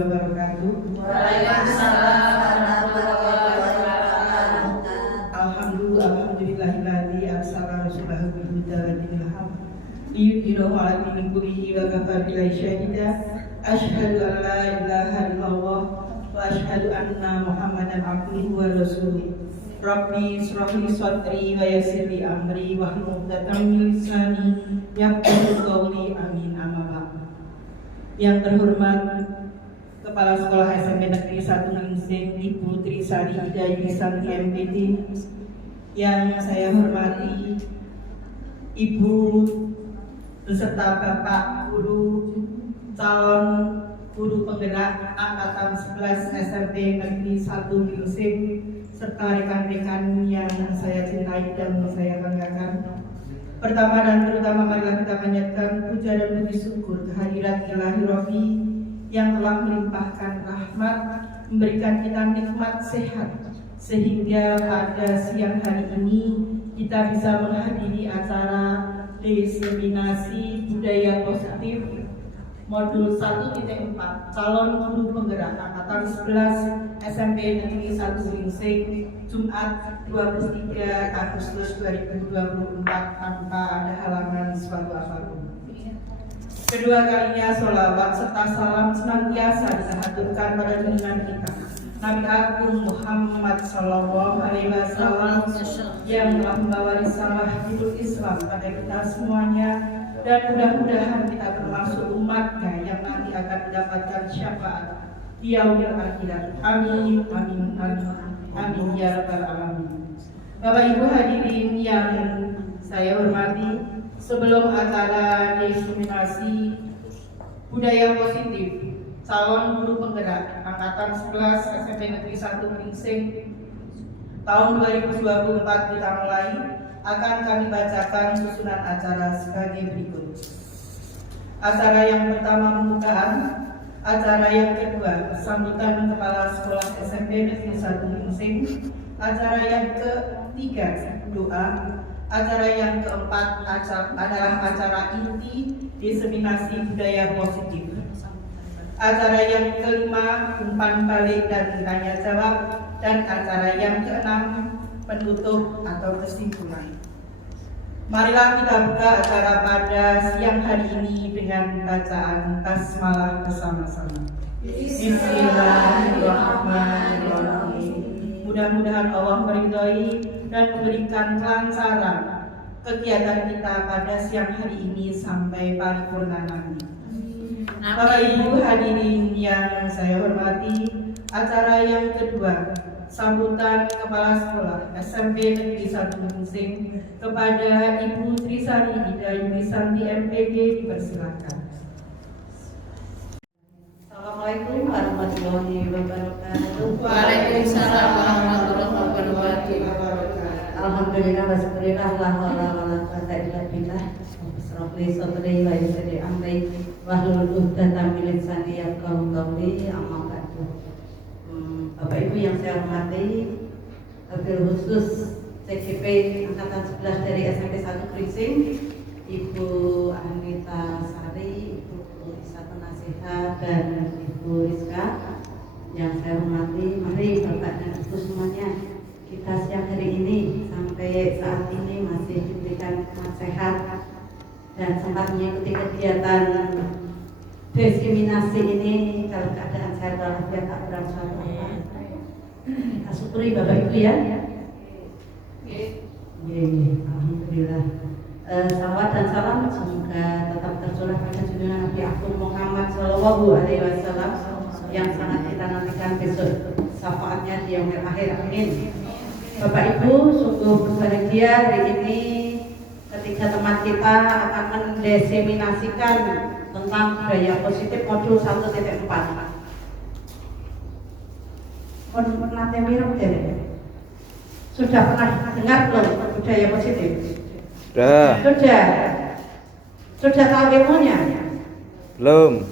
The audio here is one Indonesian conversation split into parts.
wabarakatuh. Waalaikumsalam warahmatullahi wabarakatuh. Alhamdulillahilladzi arsala rasulahu bil huda wa dinil haq liyudhhirahu 'ala dini kullihi wa kafaa billahi shahida. Asyhadu an la ilaha illallah wa asyhadu anna Muhammadan abduhu wa rasuluh. Rabbi shrah li sadri wa yassir li amri wahlul 'uqdatam min lisani yafqahu qawli. Amin. Amma ba'd. Yang terhormat Kepala Sekolah SMP Negeri 1 Ngingsing Ibu Trisari Hidayah Yulisanti MPD, yang saya hormati Ibu beserta Bapak Guru calon guru penggerak angkatan 11 SMP Negeri 1 Ngingsing serta rekan-rekan yang saya cintai dan saya banggakan. Pertama dan terutama marilah kita panjatkan puja dan puji syukur kehadirat Ilahi Rabbi yang telah melimpahkan rahmat, memberikan kita nikmat sehat, sehingga pada siang hari ini kita bisa menghadiri acara diseminasi budaya positif modul 1.4 calon guru penggerak angkatan 11 SMP Negeri 1 Ngingsing Jumat 23 Agustus 2024 tanpa ada halangan suatu apapun. Kedua kalinya sholawat serta salam senantiasa dihaturkan pada junjungan kita Nabi Agung Muhammad Sallallahu Alaihi Wasallam yang telah membawa risalah hidup Islam pada kita semuanya, dan mudah-mudahan kita termasuk umatnya yang nanti akan mendapatkan syafaat di yaumil akhirat. Amin, amin, amin, amin ya rabbal alamin. Bapak Ibu hadirin yang saya hormati, sebelum acara diseminasi budaya positif calon guru penggerak angkatan 11 SMP Negeri 1 Ngingsing tahun 2024 kita mulai, akan kami bacakan susunan acara sebagai berikut. Acara yang pertama pembukaan, acara yang kedua sambutan kepala sekolah SMP Negeri 1 Ngingsing, acara yang ketiga doa, acara yang keempat adalah acara inti diseminasi budaya positif. Acara yang kelima umpan balik dan tanya jawab, dan acara yang keenam penutup atau kesimpulan. Marilah kita buka acara pada siang hari ini dengan bacaan basmalah bersama-sama. Bismillahirrahmanirrahim. Mudah-mudahan Allah meridhai dan memberikan kelancaran kegiatan kita pada siang hari ini sampai paripurna nanti. Bapak Ibu hadirin yang saya hormati, acara yang kedua sambutan kepala sekolah SMP Negeri 1 Ngingsing kepada Ibu Trisari Hidayah Yulisanti MPD dipersilakan. Assalamualaikum warahmatullahi wabarakatuh. Waalaikumsalam warahmatullahi wabarakatuh. Alhamdulillah wa syukurillah la haula wala quwwata illa billah. Rabbi sadri wa yassir amri wahlul 'uqdatam min lisani yafqahu qawli. Amma ba'du. Bapak Ibu yang saya hormati, wabil khusus CGP angkatan 11 dari SMP 1 Ngingsing, Ibu Anita Sari, Ibu Isatu Nasihat, dan Ibu Rizka yang saya hormati, mari Bapak dan Ibu semuanya, kita siang hari ini sampai saat ini masih diberikan sehat dan sempat mengikuti kegiatan diseminasi ini. Kalau keadaan sehat walafiat tak berat suatu apa, kita syukuri Bapak Ibu ya. Alhamdulillah. Salawat dan salam semoga tetap tercurah pada junjungan Nabi Agung Muhammad Sallallahu Alaihi Wasallam yang sangat kita nantikan besok syafaatnya di yaumil akhir. Amin. Bapak Ibu, sungguh berbahagia hari ini ketika teman kita akan mendeseminasikan tentang budaya positif modul 1.4. Pernah temirip ya? Sudah pernah dengar belum budaya positif? Sudah tahu ilmunya? Belum.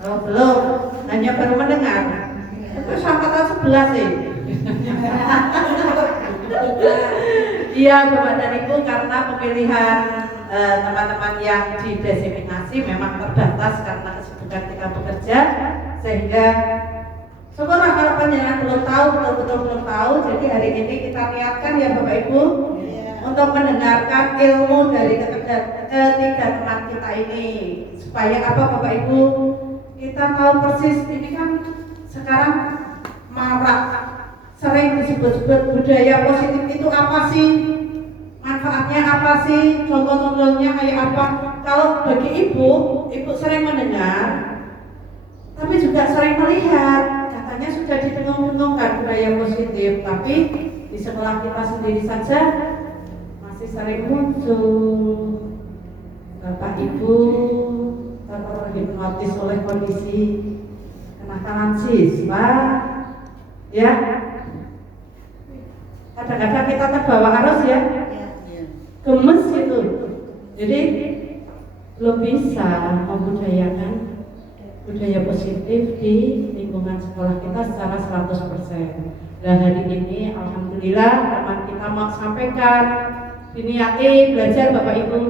Oh, belum, hanya baru mendengar. Itu angkatan 11 sih. Iya Bapak dan Ibu, karena pemilihan teman-teman yang dideseminasi memang terbatas karena kesibukan kita bekerja, sehingga syukurlah kalau panjenengan belum tahu, betul-betul belum tahu. Jadi hari ini kita niatkan ya Bapak Ibu untuk mendengarkan ilmu dari ketiga teman kita ini, supaya apa Bapak Ibu, kita tahu persis. Ini kan sekarang marak, sering disebut-sebut budaya positif. Itu apa sih? Manfaatnya apa sih? Contoh-contohnya kayak apa? Kalau bagi ibu sering mendengar, tapi juga sering melihat. Katanya sudah didengung-dengungkan budaya positif, tapi di sekolah kita sendiri saja masih sering muncul. Bapak Ibu terhipnotis oleh kondisi kenakalan siswa, ya. Kadang-kadang kita terbawa arus ya, gemes gitu. Jadi belum bisa membudayakan budaya positif di lingkungan sekolah kita secara 100%. Dan hari ini alhamdulillah teman kita mau sampaikan, diniati belajar Bapak Ibu.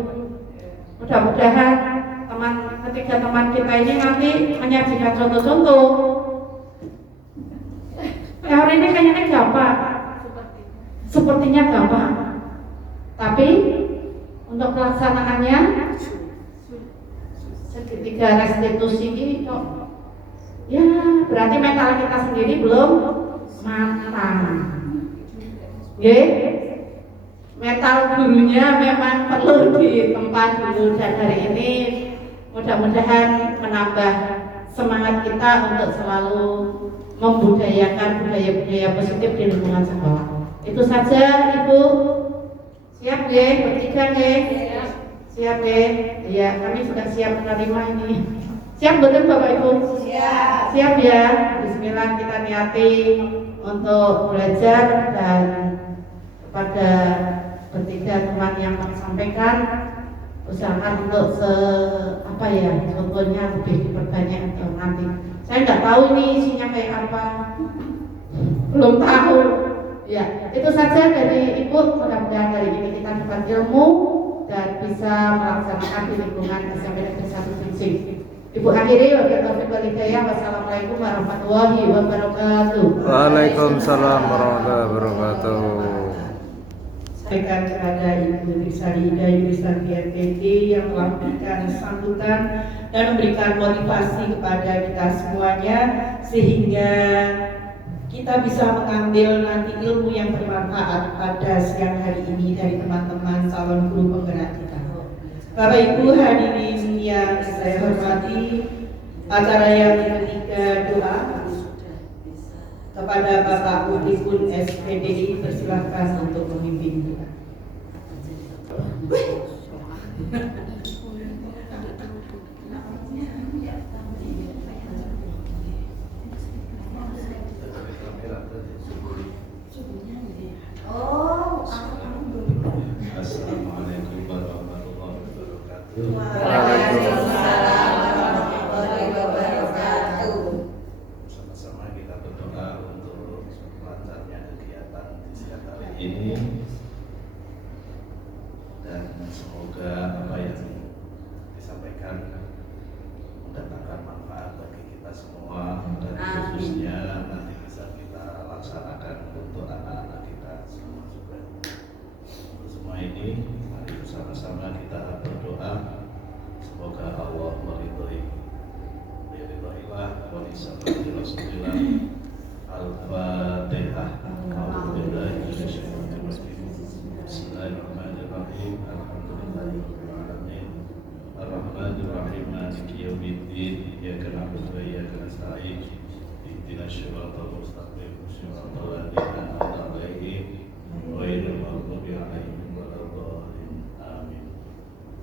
Mudah-mudahan ketiga teman kita ini nanti menyajikan contoh-contoh. Hari ini kayaknya gampang, sepertinya gampang, tapi untuk pelaksanaannya segitiga restitusi ini kok ya berarti mental kita sendiri belum matang. Mental gurunya memang perlu ditempa dulu, dan hari ini mudah-mudahan menambah semangat kita untuk selalu membudayakan budaya-budaya positif di lingkungan sekolah. Itu saja Ibu. Siap bertiga siap ya, kami sudah siap menerima ini. Siap betul Bapak Ibu? Siap ya. Bismillah, kita niati untuk belajar, dan kepada bertiga teman yang sampaikan, usahakan untuk contohnya lebih diperbanyak atau nanti. Saya nggak tahu ini isinya kayak apa, belum tahu. Ya, itu saja dari Ibu. Mudah-mudahan hari ini kita dapat ilmu dan bisa melaksanakan di lingkungan SMP Negeri 1 Gingsing. Ibu akhiri, wassalamualaikum warahmatullahi wabarakatuh. Waalaikumsalam warahmatullahi wabarakatuh. Sampaikan kepada Ibu Rizalida Yudhisanti MPD yang telah memberikan sambutan dan memberikan motivasi kepada kita semuanya, sehingga kita bisa mengambil nanti ilmu yang bermanfaat pada siang hari ini dari teman-teman calon guru penggerak kita. Bapak Ibu hadirin yang saya hormati, acara yang ketiga doa kepada Bapak Udipun SPDI, persilahkan untuk memimpin doa. Assalamualaikum warahmatullahi wabarakatuh. Waalaikumsalam warahmatullahi wabarakatuh. Sama-sama kita berdoa untuk lancarnya kegiatan di siang hari ini, dan semoga apa yang disampaikan mendatangkan manfaat bagi kita semua, dan khususnya nanti bisa kita laksanakan untuk anak-anak kita semua juga. Untuk semua ini, mari bersama-sama kita berdoa semoga Allah meridhoi. Ridhoilah wa nisabati Rasulillah. Al-Fatihah. A'udzubillahi minasyaitonir rajim. Bismillahirrahmanirrahim. Alhamdulillahirabbil alamin. Ar-Rahmanir Rahim. Maliki yaumiddin. Iyyaka na'budu wa iyyaka nasta'in. Ihdinas siratal mustaqim. Siratal ladzina an'amta 'alaihim ghairil maghdubi 'alaihim waladdallin. Amin.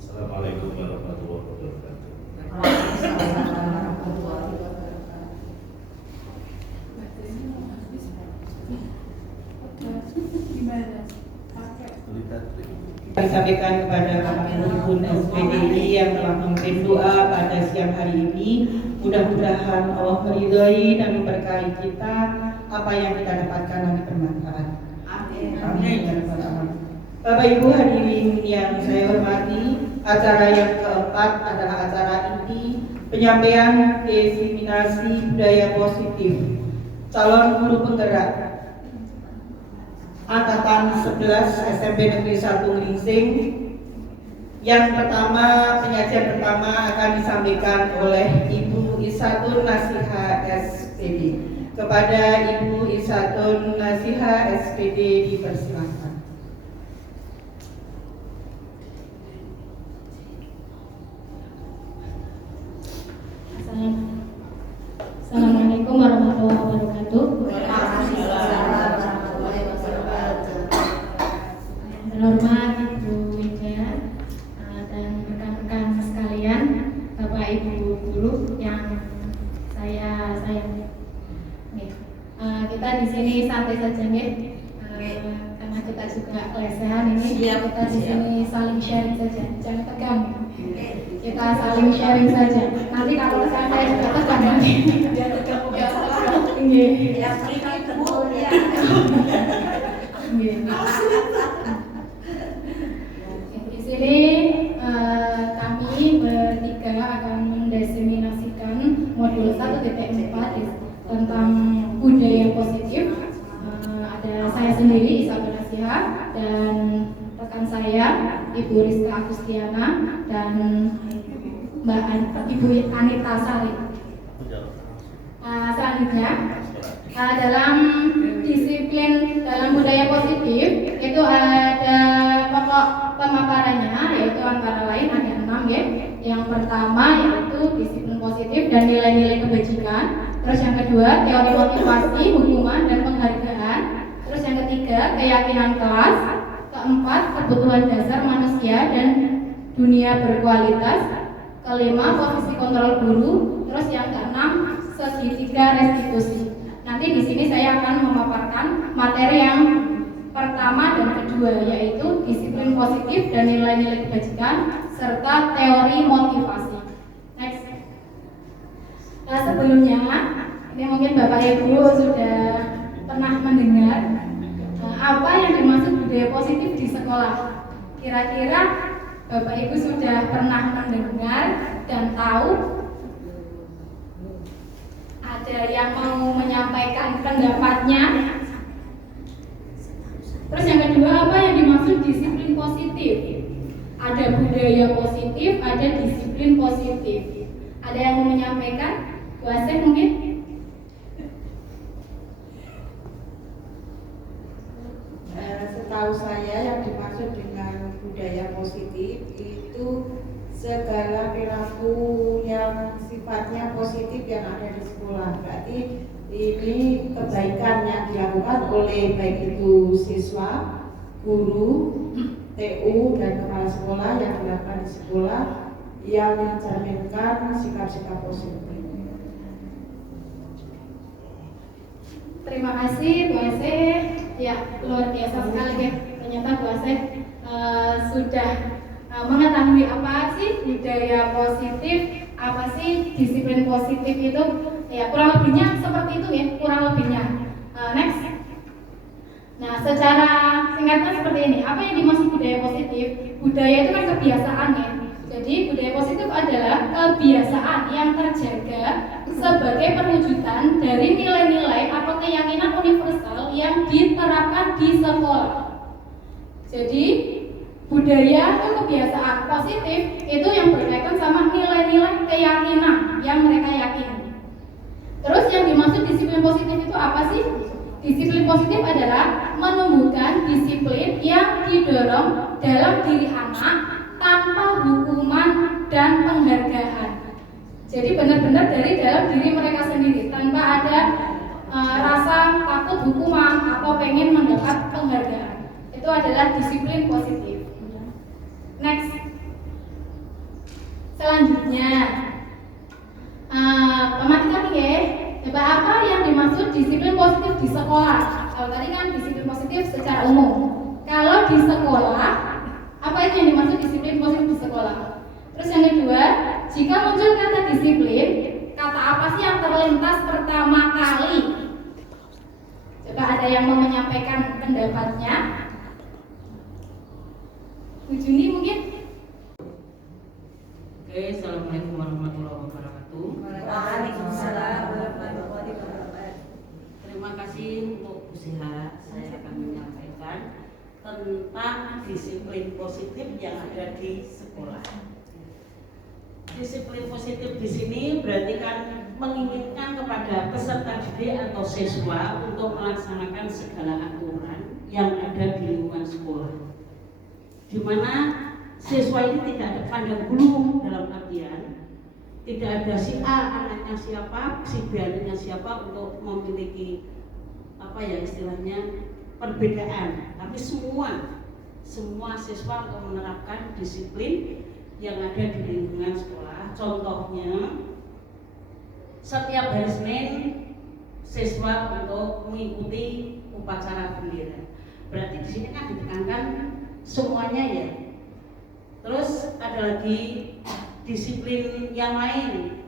Assalamualaikum warahmatullahi wabarakatuh. Disampaikan kepada Bapak Ibu SPDI yang telah memimpin doa pada siang hari ini. Mudah-mudahan Allah meridhai dan memberkahi kita, apa yang kita dapatkan nanti bermanfaat. Amin. Bapak Ibu hadirin yang saya hormati, acara yang keempat adalah acara inti Penyampaian diseminasi budaya positif. Calon guru penggerak Angkatan 11 SMP Negeri 1 Gringsing. Yang pertama, penyajian pertama akan disampaikan oleh Ibu Isatun Nasiha SPD. Kepada Ibu Isatun Nasiha SPD dipersilakan. Assalamualaikum warahmatullahi wabarakatuh. Terhormat Ibu Ida dan rekan-rekan sekalian, Bapak Ibu guru yang saya sayangi. Kita di sini santai saja nih, karena kita juga lesehan ini. Kita di sini saling sharing saja, jangan tegang. Kita saling sharing saja. Nanti kalau saya juga tegang nanti biar tegang. Ya, berikan tepuk ya. Di sini kami bertiga akan mendiseminasikan modul 1.4 tentang budaya positif. Ada saya sendiri Isabel Nasiha dan rekan saya Ibu Rizka Agustiana dan Ibu Anita Sari. Selanjutnya dalam disiplin dalam budaya positif itu ada pokok pemaparannya, yaitu antara lain ada 6 ya. Yang pertama yaitu disiplin positif dan nilai-nilai kebajikan. Terus yang kedua teori motivasi, hukuman dan penghargaan. Terus yang ketiga keyakinan kelas. Keempat kebutuhan dasar manusia dan dunia berkualitas. Kelima posisi kontrol guru. Terus yang keenam segitiga restitusi. Nanti di sini saya akan memaparkan materi yang pertama dan kedua, yaitu disiplin positif dan nilai-nilai kebajikan serta teori motivasi. Next. Sebelumnya, ini mungkin Bapak Ibu sudah pernah mendengar apa yang dimaksud budaya positif di sekolah. Kira-kira Bapak Ibu sudah pernah mendengar dan tahu? Ada yang mau menyampaikan pendapatnya? Terus yang kedua, apa yang dimaksud disiplin positif? Ada budaya positif, ada disiplin positif. Ada yang mau menyampaikan? Bu Asep mungkin? Setahu saya yang dimaksud dengan budaya positif itu segala perilaku yang sifatnya positif yang ada di sekolah. Berarti ini kebaikan yang dilakukan oleh baik itu siswa, guru, TU dan kepala sekolah yang dilakukan di sekolah yang mencerminkan sikap-sikap positif. Terima kasih Bu Asep. Ya, luar biasa sekali ya. Ternyata Bu Asep sudah mengetahui apa sih budaya positif, apa sih disiplin positif itu. Ya, kurang lebihnya seperti itu ya, kurang lebihnya. Next. Nah, secara singkatnya seperti ini. Apa yang dimaksud budaya positif? Budaya itu kan kebiasaan ya. Jadi budaya positif adalah kebiasaan yang terjaga sebagai perwujudan dari nilai-nilai atau keyakinan universal yang diterapkan di sekolah. Jadi budaya atau kebiasaan positif itu yang berkaitan sama nilai-nilai keyakinan yang mereka yakini. Terus yang dimaksud disiplin positif itu apa sih? Disiplin positif adalah menumbuhkan disiplin yang didorong dalam diri anak tanpa hukuman dan penghargaan. Jadi benar-benar dari dalam diri mereka sendiri, tanpa ada rasa takut hukuman atau pengen mendapat penghargaan. Itu adalah disiplin positif. Next. Selanjutnya, pematikan ya. Coba apa yang dimaksud disiplin positif di sekolah? Kalau tadi kan disiplin positif secara umum. Kalau di sekolah, apa itu yang dimaksud disiplin positif di sekolah? Terus yang kedua, jika muncul kata disiplin, kata apa sih yang terlintas pertama kali? Coba ada yang mau menyampaikan pendapatnya? Bu Juni mungkin? Oke, assalamualaikum warahmatullahi wabarakatuh. usaha saya akan menyampaikan tentang disiplin positif yang ada di sekolah. Disiplin positif di sini berarti kan menginginkan kepada peserta didik atau siswa untuk melaksanakan segala aturan yang ada di lingkungan sekolah, di mana siswa ini tidak ada pandang bulu, dalam artian tidak ada si A anaknya siapa, si B anaknya siapa untuk memiliki apa ya istilahnya perbedaan, tapi semua siswa untuk menerapkan disiplin yang ada di lingkungan sekolah. Contohnya setiap hari Senin siswa untuk mengikuti upacara bendera. Berarti di sini kan ditekankan semuanya ya. Terus ada lagi disiplin yang lain,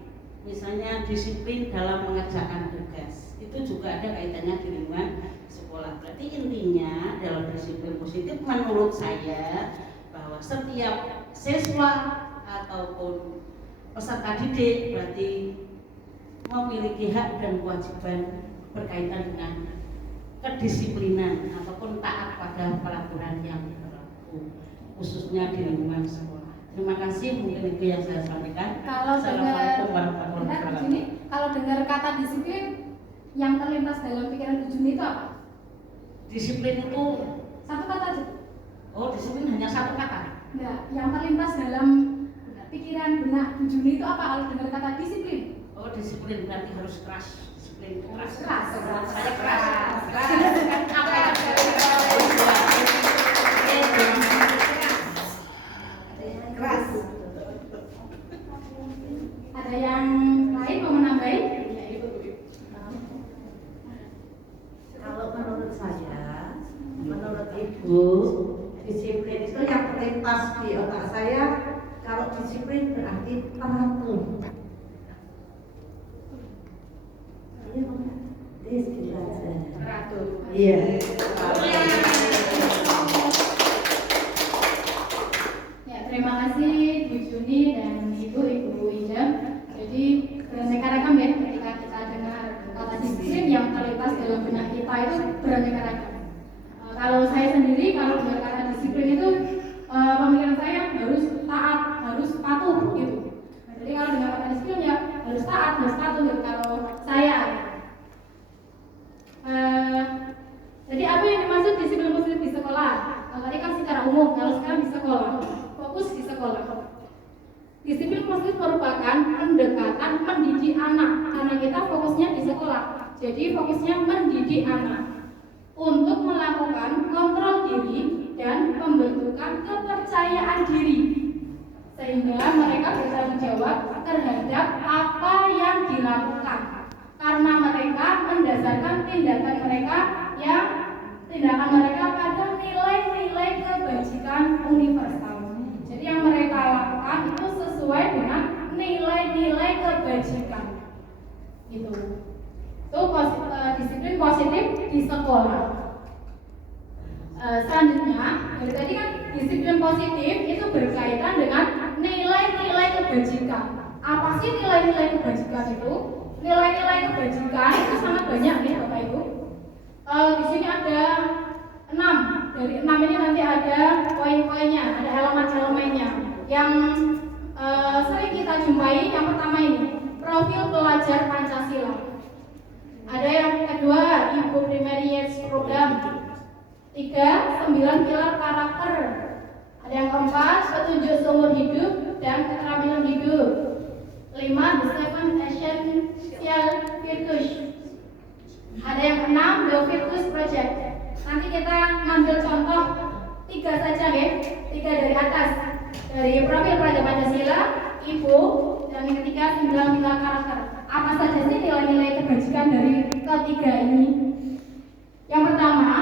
misalnya disiplin dalam mengerjakan tugas. Itu juga ada kaitannya di lingkungan sekolah. Berarti intinya dalam disiplin positif menurut saya bahwa setiap siswa ataupun peserta didik berarti memiliki hak dan kewajiban berkaitan dengan kedisiplinan ataupun taat pada peraturan yang berlaku khususnya di lingkungan sekolah. Terima kasih, mungkin itu yang saya sampaikan. Kalau Assalamualaikum warahmatullahi wabarakatuh. kalau dengar kata disiplin yang terlintas dalam pikiran Bu Juni itu apa? Disiplin itu Satu kata aja. oh disiplin hanya satu kata. Enggak, yang terlintas dalam pikiran benak Bu Juni itu apa kalau dengar kata disiplin? Oh disiplin berarti harus keras. Disiplin itu keras. Keras. Saya keras. Apa yang Keras. ada yang lain mau menambahi? Kalau menurut saya, menurut Ibu, disiplin itu yang terlintas di otak saya. Kalau disiplin berarti teratur. Teratur. Iya. Ya, terima kasih Bu Juni dan Ibu Ijam. Jadi beraneka ragam ya ketika kita dengar kata disiplin yang terlintas dalam benak kita itu beraneka ragam. Kalau saya sendiri kalau dengar kata disiplin itu pemikiran saya harus taat, harus patuh gitu. Jadi kalau dengar kata disiplin ya harus taat, harus patuh gitu. Kalau saya jadi apa yang dimaksud disiplin positif di sekolah? Tadi kan secara umum, kalau sekarang di sekolah, fokus di sekolah. Disiplin positif merupakan pendekatan mendidik anak, karena kita fokusnya di sekolah. Jadi fokusnya mendidik anak untuk melakukan kontrol diri dan pembentukan kepercayaan diri, sehingga mereka bertanggung jawab terhadap apa yang dilakukan. Karena mereka mendasarkan tindakan mereka pada nilai-nilai kebajikan universal. Jadi yang mereka lakukan itu sesuai dengan nilai-nilai kebajikan. Gitu. Itu disiplin positif di sekolah. Selanjutnya, dari tadi kan disiplin positif itu berkaitan dengan nilai-nilai kebajikan. Apa sih nilai-nilai kebajikan itu? Nilai-nilai kebajikan itu sangat banyak nih Bapak Ibu. Di sini ada 6. Dari 6 ini nanti ada poin-poinnya, ada elemen-elemennya. Yang sering kita jumpai yang pertama ini, profil pelajar Pancasila. Ada yang kedua, Ibu Primary Years Program. 3, 9 pilar karakter. Ada yang keempat, petunjuk seumur hidup dan keterampilan hidup. 5, The Seven Essential Virtues. Ada yang 6, The Virtues Project. Nanti kita ngambil contoh 3 saja ya, 3 dari atas. Dari profil pelajar Pancasila, Ibu, dan yang ketiga 9 pilar karakter. Apa saja sih nilai-nilai kebajikan dari ketiga ini? Yang pertama,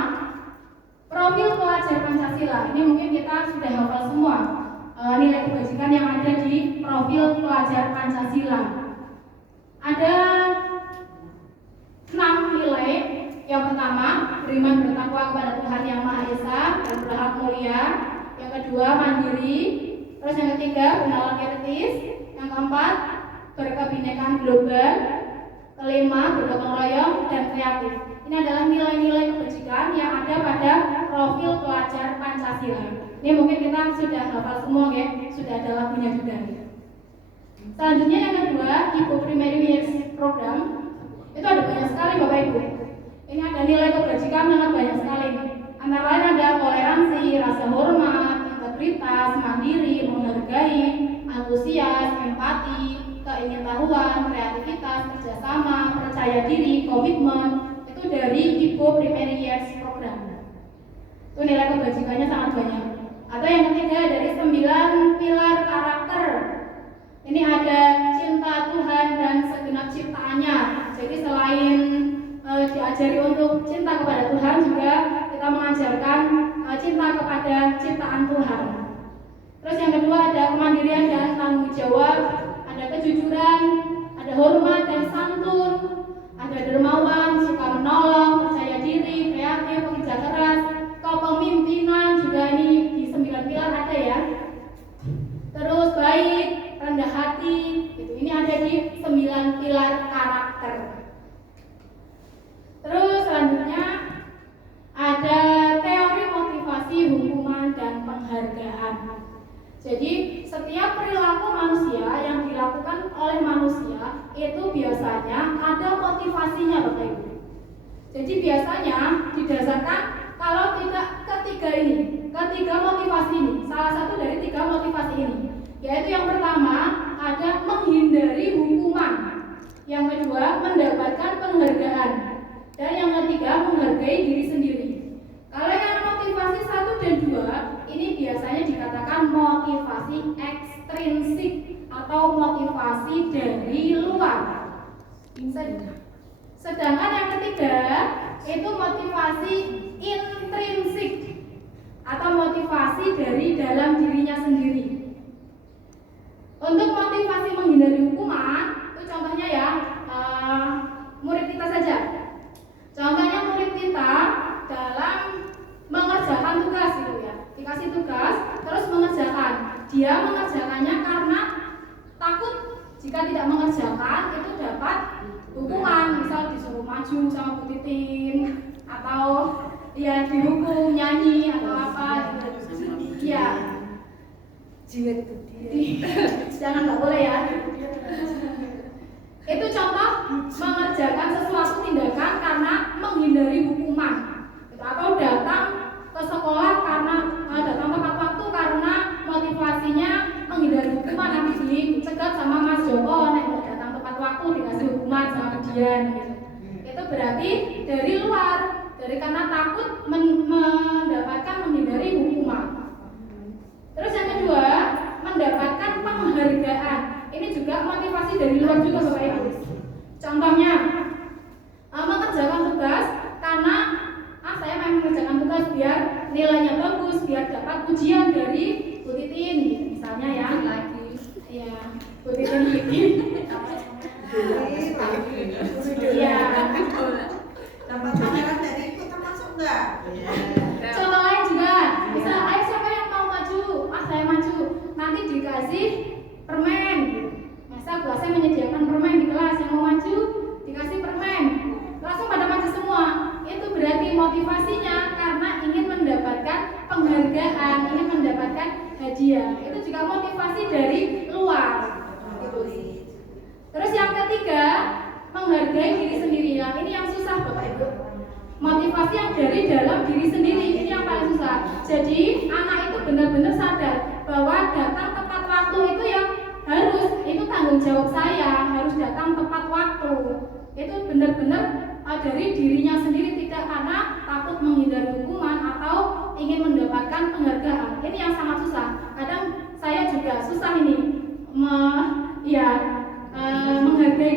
profil pelajar Pancasila. Ini mungkin kita sudah hafal semua nilai kebajikan yang ada di profil pelajar Pancasila. Ada 6 nilai. Yang pertama, beriman bertakwa kepada Tuhan Yang Maha Esa dan berhak mulia. Yang kedua, mandiri. Terus yang ketiga, bernalar kritis. Yang keempat, berkebinekaan global. Kelima, bergotong royong dan kreatif. Ini adalah nilai-nilai kebajikan yang ada pada profil pelajar Pancasila. Ini mungkin kita sudah hafal semua ya, sudah ada lagunya juga. Selanjutnya yang kedua, IPO Primary Years Program. Itu ada banyak sekali Bapak Ibu. Ini ada nilai kebajikan sangat banyak sekali. Antara lain ada toleransi, rasa hormat, integritas, mandiri, menghargai, antusias, empati, keingintahuan, kreativitas, kerjasama, percaya diri, komitmen. Itu dari IPO Primary Years Program. Itu nilai kebajikannya sangat banyak. Atau yang ketiga dari 9 pilar karakter. Ini ada cinta Tuhan dan segenap ciptaannya. Jadi selain diajari untuk cinta kepada Tuhan, juga kita mengajarkan cinta kepada ciptaan Tuhan. Terus yang kedua ada kemandirian dan tanggung jawab, ada kejujuran, ada hormat dan santun, ada dermawan, suka menolong, percaya diri, kreatif, pekerja keras, kepemimpinan juga ini di 9 pilar ada ya. Terus baik, rendah hati, gitu. Ini ada di 9 pilar karakter. Terus selanjutnya ada teori motivasi, hukuman dan penghargaan. Jadi setiap perilaku manusia yang dilakukan oleh manusia itu biasanya ada motivasinya Bapak Ibu. Jadi biasanya didasarkan kalau ketiga motivasi ini, salah satu dari 3 motivasi ini, yaitu yang pertama ada menghindari hukuman, yang kedua mendapatkan penghargaan, dan yang ketiga menghargai diri sendiri. Kalau yang motivasi 1 dan 2 ini biasanya dikatakan motivasi ekstrinsik atau motivasi dari luar. Sedangkan yang ketiga itu motivasi intrinsik atau motivasi dari dalam dirinya sendiri. Untuk motivasi menghindari hukuman, itu contohnya ya murid kita saja. Contohnya murid kita dalam mengerjakan tugas gitu ya, dikasih tugas terus mengerjakan. Dia mengerjakannya karena takut jika tidak mengerjakan itu dapat hukuman, misal disuruh maju sama Bu Titin atau ya dihukum nyanyi atau apa gitu. Iya. Jangan, nggak boleh ya. Itu contoh mengerjakan sesuatu tindakan karena menghindari hukuman, atau datang ke sekolah karena datang tepat waktu karena motivasinya menghindari hukuman, nanti dicegat sama Mas Joko nek datang tepat waktu dikasih hukuman sama dia gitu. Itu berarti dari luar, dari karena takut mendapatkan menghindari hukuman. Terus yang kedua mendapatkan penghargaan. Ini juga motivasi dari luar juga Bapak Ibu. Contohnya mengerjakan tugas karena saya mau mengerjakan tugas biar nilainya bagus, biar dapat pujian dari Bu Titin misalnya ya. Ya, Bu Titin Iya. Dapat pameran dari ikut termasuk enggak? Contoh lain juga, misal ayo siapa yang mau maju? Saya maju. Nanti dikasih permen. Masa kelasnya menyediakan permen di kelas, yang mau maju dikasih permen. Langsung pada maju semua. Itu berarti motivasinya karena ingin mendapatkan penghargaan, ingin mendapatkan hadiah. Itu juga motivasi dari luar. Terus yang ketiga, menghargai diri sendiri. Nah, ini yang susah Bapak Ibu. Motivasi yang dari dalam diri sendiri ini yang paling susah. Jadi anak itu benar-benar sadar bahwa datang tepat waktu itu yang harus, itu tanggung jawab saya, harus datang tepat waktu. Itu benar-benar dari dirinya sendiri, tidak karena takut menghindari hukuman atau ingin mendapatkan penghargaan. Ini yang sangat susah. Kadang saya juga susah ini menghargai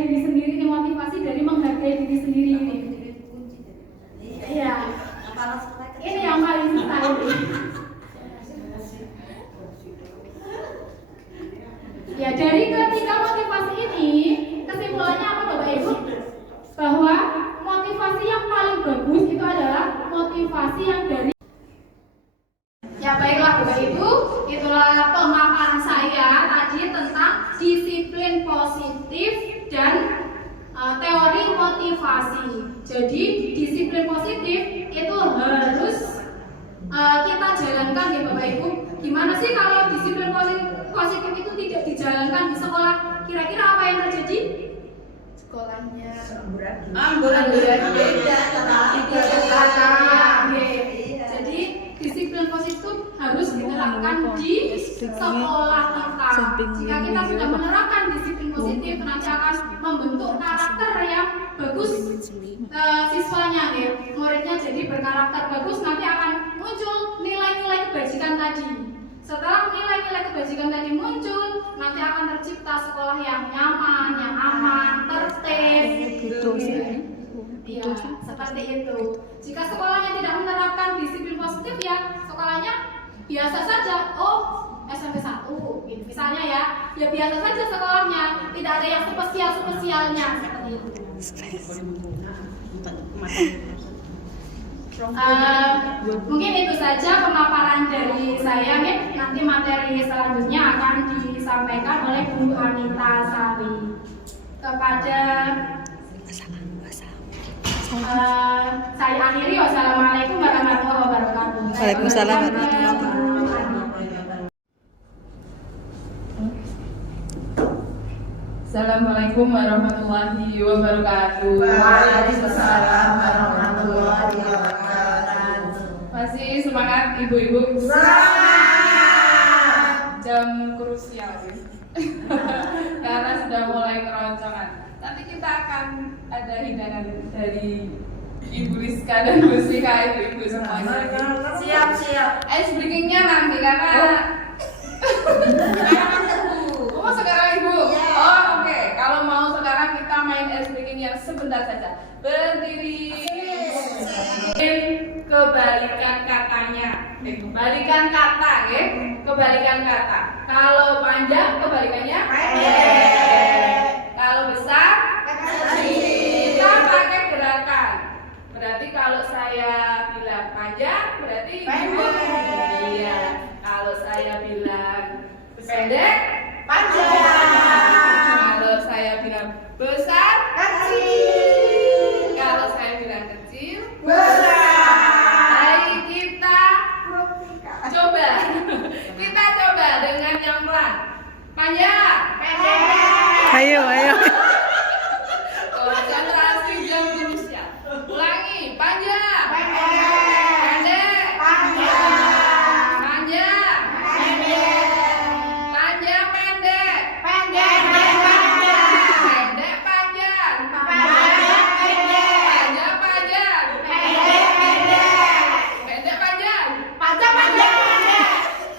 diri sendiri, ini motivasi dari menghargai diri sendiri ini. Iya. Ini yang paling susah ini. Ya, dari ketiga motivasi ini, kesimpulannya apa Bapak Ibu? Bahwa motivasi yang paling bagus itu adalah motivasi yang dari. Ya baiklah Bapak Ibu, itulah pemaparan saya tadi tentang disiplin positif dan teori motivasi. Jadi disiplin positif itu harus kita jalankan ya Bapak Ibu. Gimana sih kalau disiplin positif itu tidak dijalankan di sekolah? Kira-kira apa yang terjadi? Sekolahnya amburadul beda. Jadi disiplin positif harus diterapkan di sekolah kita. Jika kita sudah menerapkan disiplin positif, nanti akan membentuk karakter yang bagus siswanya ya. Muridnya jadi berkarakter bagus, nanti akan muncul nilai-nilai kebajikan tadi. Setelah nilai-nilai kebajikan tadi muncul, nanti akan tercipta sekolah yang nyaman, yang aman, tertib. Ya, seperti itu. Jika sekolahnya tidak menerapkan disiplin positif, ya sekolahnya biasa saja. Oh, SMP 1 gitu. Misalnya ya biasa saja sekolahnya, tidak ada yang spesialnya seperti itu. Mungkin itu saja pemaparan dari saya nih. Nanti materi selanjutnya akan disampaikan oleh Bu Anita Sari. Kepada saya akhiri, wassalamualaikum warahmatullahi wabarakatuh. Waalaikumsalam warahmatullahi wabarakatuh. Assalamualaikum warahmatullahi wabarakatuh. Waalaikumsalam warahmatullahi wabarakatuh. Masih semangat ibu-ibu? Semangat. Jam krusial ya. Karena sudah mulai keroncongan. Nanti kita akan ada hidangan dari Ibu Rizka dan Bu Sika, ibu-ibu semuanya. Siap. Ice breakingnya nanti karena oh sekarang ibu? Yeah. Oh oke. Kalau mau sekarang kita main ice breaking yang sebentar saja. Berdiri. Kebalikan katanya. Kebalikan kata ya. Kebalikan kata. Kalau panjang kebalikannya pendek. Kalau besar kita pakai gerakan. Berarti kalau saya bilang panjang berarti Pendek. Iya. Kalau saya bilang pendek Panjang. Kalau saya bilang besar Kecil. Kalau saya bilang kecil Besar. Mari kita coba. Kita coba dengan yang pelan. Panjang. Ayo. Konsentrasi jam krusial. Ulangi. Panjang. Pendek. Pendek. Panjang. Panjang. Pendek. Panjang pendek. Pendek. Pendek panjang. Panjang. Panjang panjang. Pendek. Pendek panjang. Panjang.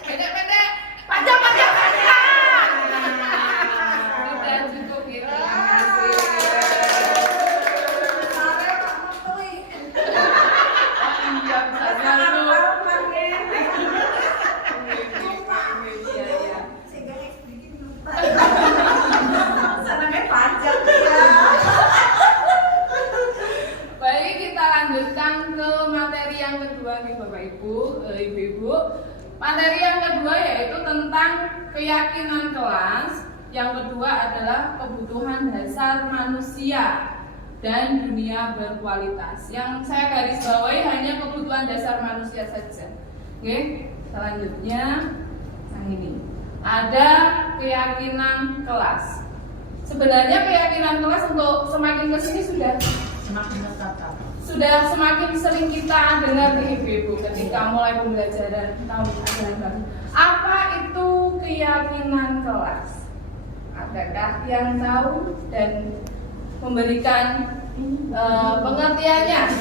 Pendek pendek. Panjang. Sudah cukup gitu. Terima kasih. Iya, bisa dulu. Iya. Baik, kita lanjutkan ke materi yang kedua nih Bapak Ibu, Ibu-ibu. Materi yang kedua yaitu tentang keyakinan kelas. Yang kedua adalah kebutuhan dasar manusia dan dunia berkualitas. Yang saya garis bawahi hanya kebutuhan dasar manusia saja. Oke, selanjutnya nah ini ada keyakinan kelas. Sebenarnya keyakinan kelas untuk semakin kesini sudah semakin sering kita dengar di ibu-ibu ketika mulai pembelajaran tahun ajaran baru. Apa itu keyakinan kelas? Adakah yang tahu dan memberikan pengertiannya?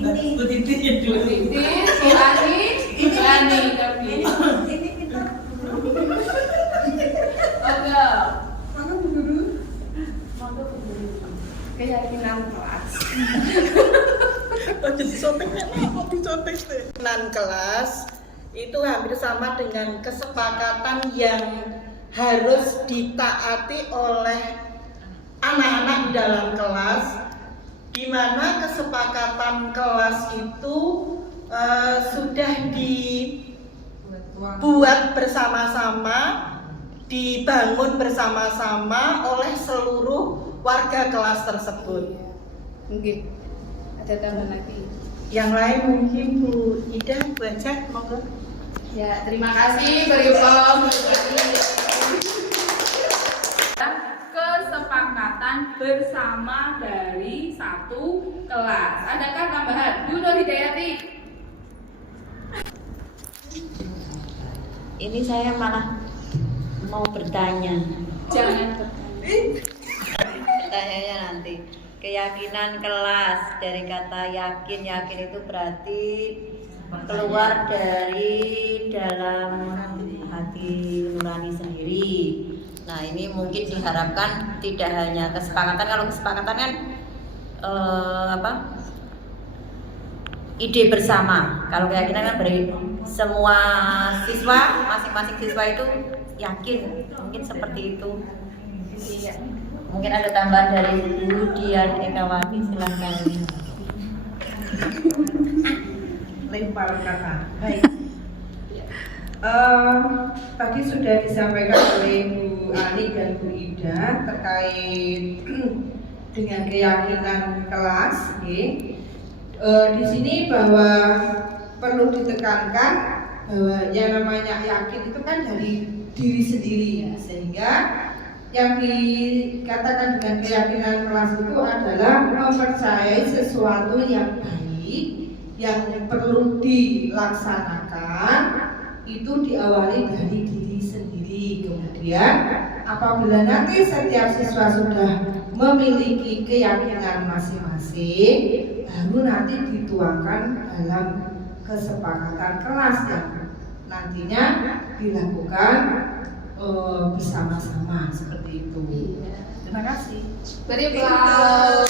Bu Titi, Bu Ani, tapi keyakinan kelas. Keyakinan kelas itu hampir sama dengan kesepakatan yang harus ditaati oleh anak-anak di dalam kelas, di mana kesepakatan kelas itu sudah dibuat bersama-sama, dibangun bersama-sama oleh seluruh warga kelas tersebut. Mungkin ada tambahan lagi. Yang lain mungkin Bu Ida, Bu Aja, monggo. Ya, terima kasih Berikom. Kesepakatan bersama dari satu kelas. Adakah tambahan? Bu Nur Hidayati. Ini saya malah mau bertanya. Jangan bertanya. Pertanyaannya nanti. Keyakinan kelas, dari kata yakin itu berarti keluar dari dalam hati nurani sendiri. Nah, ini mungkin diharapkan tidak hanya kesepakatan. Kalau kesepakatan kan ide bersama. Kalau keyakinan kan beri semua siswa, masing-masing siswa itu yakin. Mungkin seperti itu. Iya. Mungkin ada tambahan dari Bu Dian Ekawati, silahkan. Lempar kata. Baik. Tadi sudah disampaikan oleh Bu Ani dan Bu Ida terkait dengan keyakinan kelas. Di sini bahwa perlu ditekankan bahwa yang namanya yakin itu kan dari diri sendiri ya, sehingga yang dikatakan dengan keyakinan kelas itu adalah mempercayai sesuatu yang baik yang perlu dilaksanakan itu diawali dari diri sendiri. Kemudian apabila nanti setiap siswa sudah memiliki keyakinan masing-masing, baru nanti dituangkan dalam kesepakatan kelas yang nantinya dilakukan bersama-sama seperti itu. Terima kasih. Beri aplaus.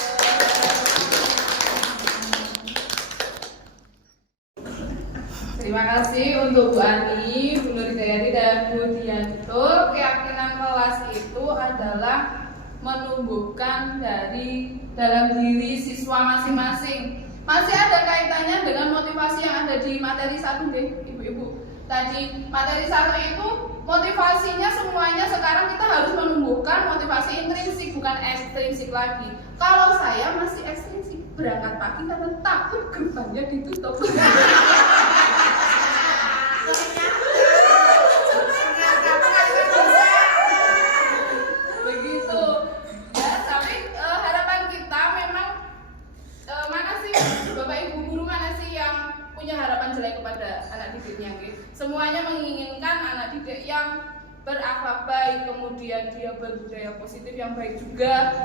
Terima kasih untuk Bu Ani, Bu Nur Hidayati dan Bu Dian. Betul, keyakinan kelas itu adalah menumbuhkan dari dalam diri siswa masing-masing. Masih ada kaitannya dengan motivasi yang ada di materi 1 deh, Ibu-ibu. Tadi materi 1 itu motivasinya semuanya sekarang kita harus menumbuhkan motivasi intrinsik bukan ekstrinsik lagi. Kalau saya masih ekstrinsik, berangkat pagi karena takut gerbangnya ditutup. Begitu. Ya, tapi harapan kita memang mana sih Bapak Ibu guru, mana sih yang punya harapan jelek kepada anak didiknya gitu. Semuanya menginginkan anak didik yang berakhlak baik, kemudian dia berbudaya positif yang baik juga.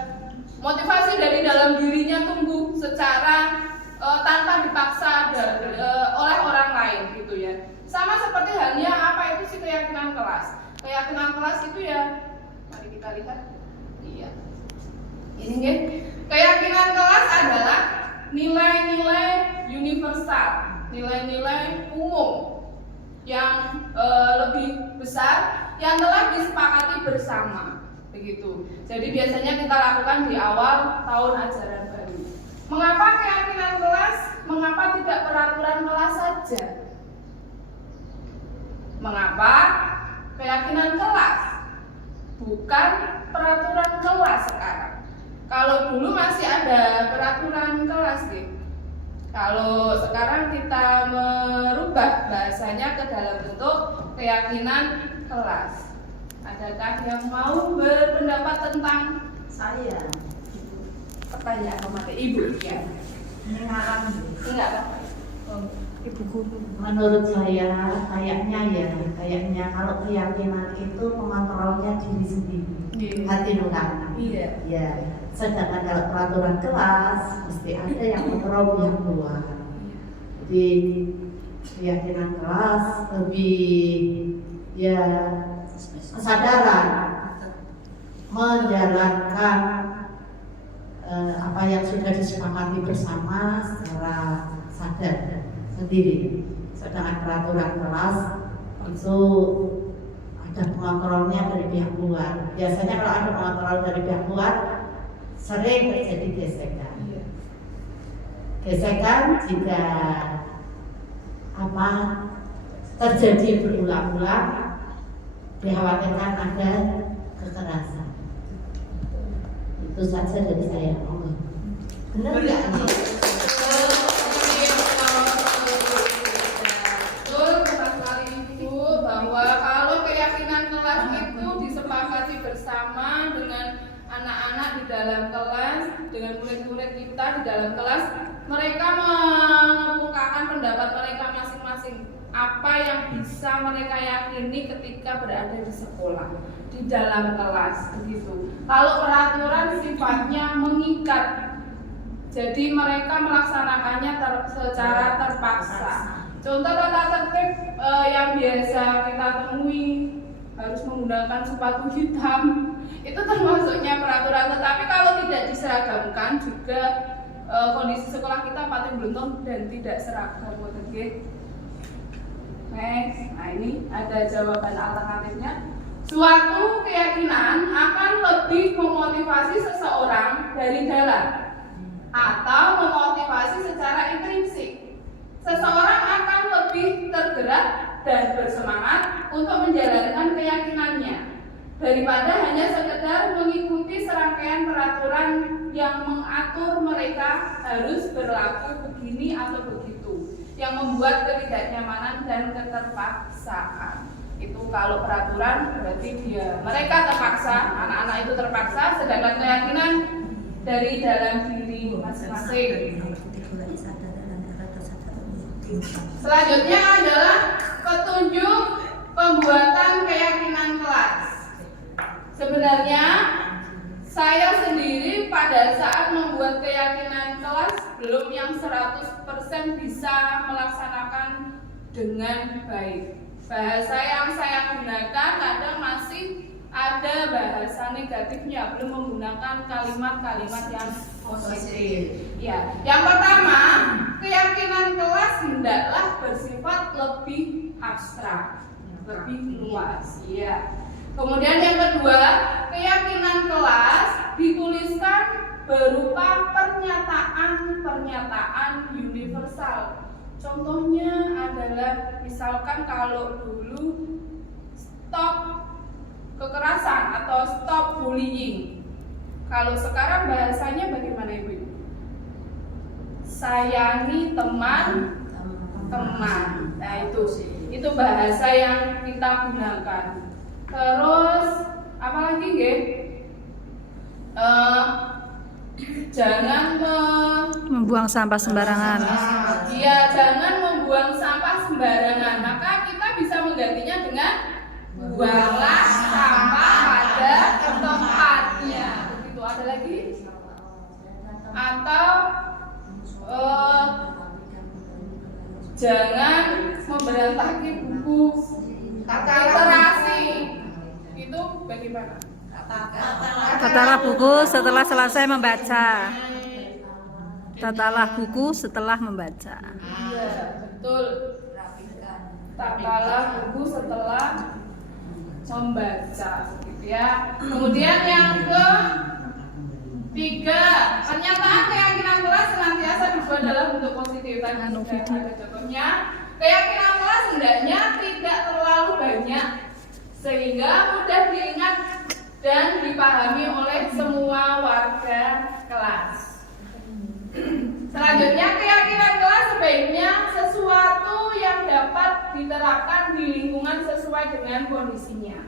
Motivasi dari dalam dirinya tumbuh secara tanpa dipaksa oleh orang lain gitu ya. Sama seperti halnya apa itu sih keyakinan kelas. Keyakinan kelas itu ya, mari kita lihat. Iya. Ini nih, keyakinan kelas adalah nilai-nilai universal, nilai-nilai umum yang lebih besar yang telah disepakati bersama, begitu. Jadi biasanya kita lakukan di awal tahun ajaran baru. Mengapa keyakinan kelas? Mengapa tidak peraturan kelas saja? Mengapa keyakinan kelas bukan peraturan kelas sekarang? Kalau dulu masih ada peraturan kelas gitu. Kalau sekarang kita merubah bahasanya ke dalam bentuk keyakinan kelas. Adakah yang mau berpendapat tentang saya? Pertanyaan kepada Ibu ya. Ini ngarang. Enggak apa-apa. Ibu guru. Menurut saya kayaknya kalau keyakinan itu pengontrolnya diri sendiri, hati nurani. Iya. Ya. Sedangkan kalau peraturan kelas mesti ada yang mengontrol yang luar. Jadi keyakinan kelas lebih ya kesadaran menjalankan apa yang sudah disepakati bersama secara sadar sendiri. Sedangkan peraturan kelas itu ada pengontrolnya dari pihak luar. Biasanya kalau ada pengontrol dari pihak luar sering terjadi gesekan. Gesekan jika terjadi berulang-ulang, dikhawatirkan ada kekerasan. Itu saja dari saya. Benar nggak? Betul sekali Ibu, bahwa kalau keyakinan kelas itu disepakati bersama dengan anak-anak di dalam kelas, dengan murid-murid kita di dalam kelas, mereka mengemukakan pendapat mereka masing-masing, apa yang bisa mereka yakini ketika berada di sekolah, di dalam kelas, begitu. Kalau peraturan sifatnya mengikat, jadi mereka melaksanakannya secara terpaksa. Contoh tata tertib yang biasa kita temui, harus menggunakan sepatu hitam, itu termasuknya peraturan. Tetapi kalau tidak diseragamkan juga kondisi sekolah kita paling belum dan tidak seragam. Next, nah ini ada jawaban alternatifnya. Suatu keyakinan akan lebih memotivasi seseorang dari dalam atau memotivasi secara intrinsik. Seseorang akan lebih tergerak dan bersemangat untuk menjalankan keyakinannya daripada hanya sekedar mengikuti serangkaian peraturan yang mengatur mereka harus berlaku begini atau begitu, yang membuat ketidaknyamanan dan keterpaksaan. Itu kalau peraturan berarti mereka terpaksa, anak-anak itu terpaksa, sedangkan keyakinan dari dalam diri masing-masing. Selanjutnya adalah petunjuk pembuatan keyakinan kelas. Sebenarnya saya sendiri pada saat membuat keyakinan kelas belum yang 100% bisa melaksanakan dengan baik. Bahasa yang saya gunakan kadang masih ada bahasa negatifnya, belum menggunakan kalimat-kalimat yang positif. Ya, yang pertama, keyakinan kelas hendaklah bersifat lebih abstrak, lebih luas. Ya. Kemudian yang kedua, keyakinan kelas dituliskan berupa pernyataan-pernyataan universal. Contohnya adalah misalkan kalau dulu stop kekerasan atau stop bullying. Kalau sekarang bahasanya bagaimana Ibu? Sayangi teman-teman. Nah itu bahasa yang kita gunakan. Terus apalagi nggih? Jangan membuang sampah sembarangan. Iya, jangan membuang sampah sembarangan. Maka kita bisa menggantinya dengan buanglah sampah pada tempatnya. Begitu. Ada lagi? Atau jangan memberantakin buku literasi. Itu bagaimana? Tatalah buku setelah selesai membaca. Tatalah buku setelah membaca. Iya, betul. Tatalah buku setelah membaca, gitu ya. Kemudian yang ketiga, pernyataan keyakinan kelas senantiasa dibuat dalam bentuk positif. Tadi sudah ada contohnya. Keyakinan kelas hendaknya tidak terlalu banyak sehingga mudah diingat dan dipahami oleh semua warga kelas. Selanjutnya, keyakinan kelas sebaiknya sesuatu yang dapat diterapkan di lingkungan sesuai dengan kondisinya.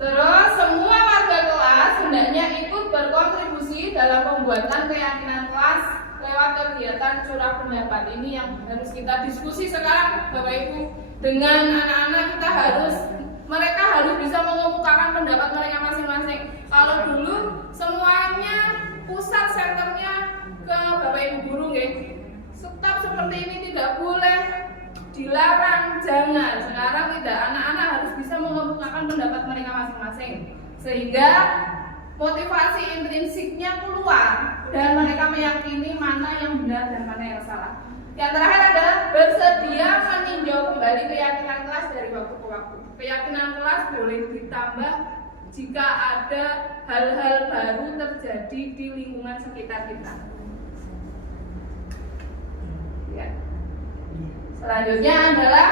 Terus, semua warga kelas hendaknya ikut berkontribusi dalam pembuatan keyakinan kelas lewat kegiatan curah pendapat. Ini yang harus kita diskusi sekarang, Bapak Ibu. Dengan anak-anak mereka harus bisa mengemukakan pendapat mereka masing-masing. Kalau dulu semuanya pusat senternya ke Bapak Ibu guru nggih. Stop seperti ini tidak boleh, dilarang, jangan. Sekarang tidak, anak-anak harus bisa mengemukakan pendapat mereka masing-masing sehingga motivasi intrinsiknya keluar dan mereka meyakini mana yang benar dan mana yang salah. Yang terakhir adalah bersedia meninjau kembali keyakinan kelas dari waktu ke waktu. Keyakinan kelas boleh ditambah jika ada hal-hal baru terjadi di lingkungan sekitar kita. Ya. Selanjutnya adalah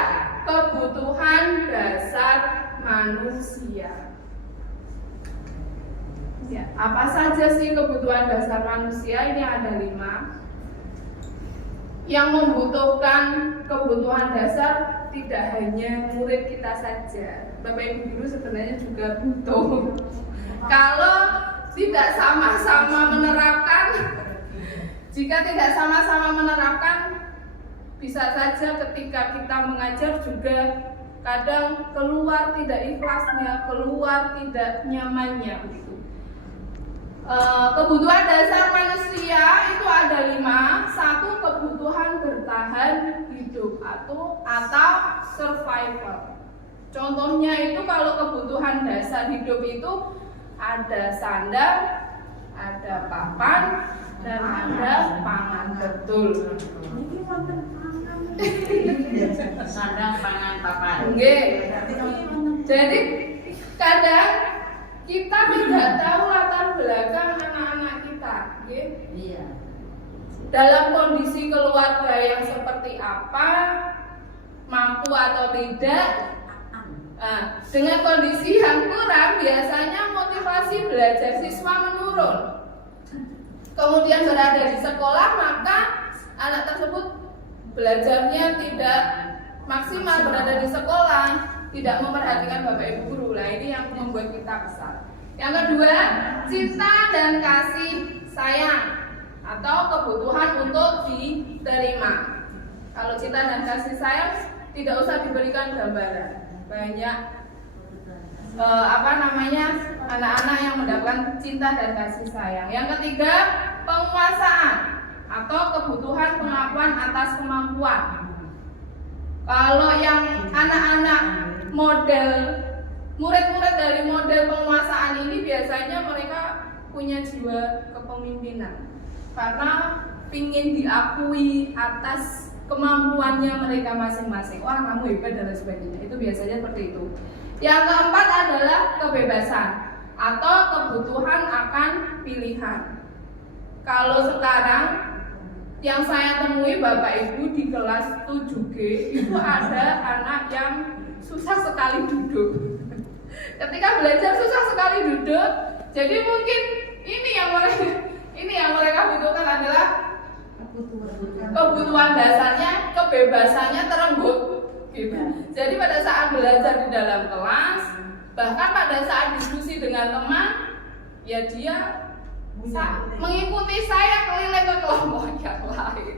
kebutuhan dasar manusia. Ya, apa saja sih kebutuhan dasar manusia? Ini ada 5. Yang membutuhkan kebutuhan dasar tidak hanya murid kita saja, Bapak Ibu guru sebenarnya juga butuh. Kalau tidak sama-sama menerapkan, jika tidak sama-sama menerapkan, bisa saja ketika kita mengajar juga kadang keluar tidak ikhlasnya, keluar tidak nyamannya gitu. Kebutuhan dasar manusia itu ada 5. 1, kebutuhan bertahan hidup atau survival. Contohnya itu kalau kebutuhan dasar hidup itu ada sandang, ada papan, dan ada pangan. Betul. Sandang, pangan, papan. Jadi kadang kita tidak tahu latar belakang anak-anak kita, Iya. dalam kondisi keluarga yang seperti apa, mampu atau tidak. Nah, dengan kondisi yang kurang, biasanya motivasi belajar siswa menurun. Kemudian berada di sekolah, maka anak tersebut belajarnya tidak maksimal berada di sekolah, tidak memperhatikan Bapak Ibu guru. Nah, ini yang membuat kita kesal. Yang kedua, cinta dan kasih sayang atau kebutuhan untuk diterima. Kalau cinta dan kasih sayang tidak usah diberikan gambaran. Banyak anak-anak yang mendapatkan cinta dan kasih sayang. Yang ketiga, penguasaan atau kebutuhan pengakuan atas kemampuan. Kalau yang anak-anak murid-murid dari model penguasaan ini biasanya mereka punya jiwa kepemimpinan karena ingin diakui atas kemampuannya mereka masing-masing. Wah, kamu hebat dan lain sebagainya. Itu biasanya seperti itu. Yang keempat adalah kebebasan atau kebutuhan akan pilihan. Kalau sekarang yang saya temui Bapak Ibu di kelas 7G itu ada anak yang susah sekali duduk. Ketika belajar susah sekali duduk, jadi mungkin ini yang mereka butuhkan adalah kebutuhan dasarnya, kebebasannya terenggut gitu. Jadi pada saat belajar di dalam kelas, bahkan pada saat diskusi dengan teman, ya dia mengikuti saya keliling ke kelompok yang lain,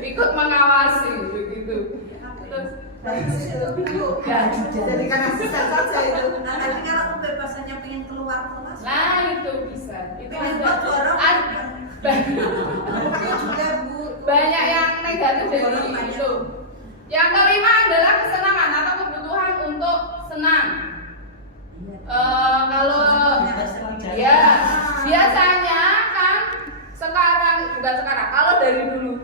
ikut mengawasi begitu. Terus jadikan asisten saja itu. Tapi kalau kebebasannya pengen keluar kelas, nah itu bisa. Itu banyak yang negatif dari itu. Yang kelima adalah kesenangan atau kebutuhan untuk senang. Kalau ya biasanya kan kalau dari dulu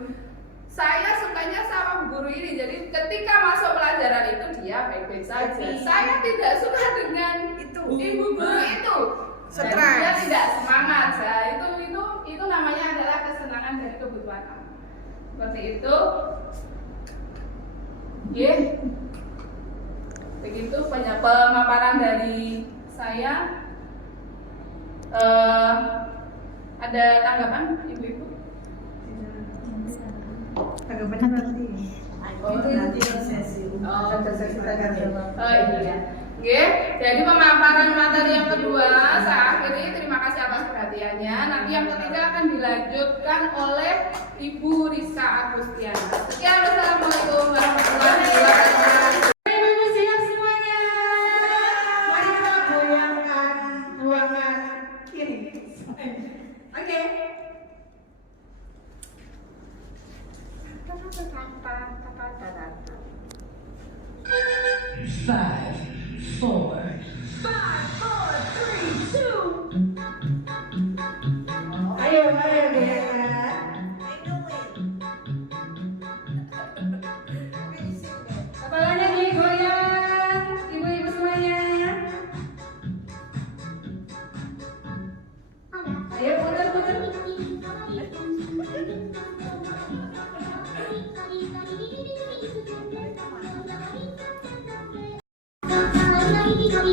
saya sukanya sama guru ini, jadi ketika masuk pelajaran itu dia baik-baik saja. Saya tidak suka dengan ibu guru itu. Dia tidak semangat. Itu namanya adalah kesenangan dari kebutuhan anak. Seperti itu. Begitu pemaparan dari saya. Ada tanggapan ibu-ibu? Tanggapannya nanti. Iya. Jadi pemaparan materi yang kedua saya akhiri. Terima kasih atas perhatiannya. Nanti yang ketiga akan dilanjutkan oleh Ibu Rizka Agustiana. Sekian, wassalamualaikum warahmatullahi wabarakatuh. Siap semuanya. Mari kita goyangkan ruangan kiri. Oke. Five, four, 3, 2. Ayo ya. Kepalanya digoyang, ibu-ibu semuanya. Ayo putar-putar. Kali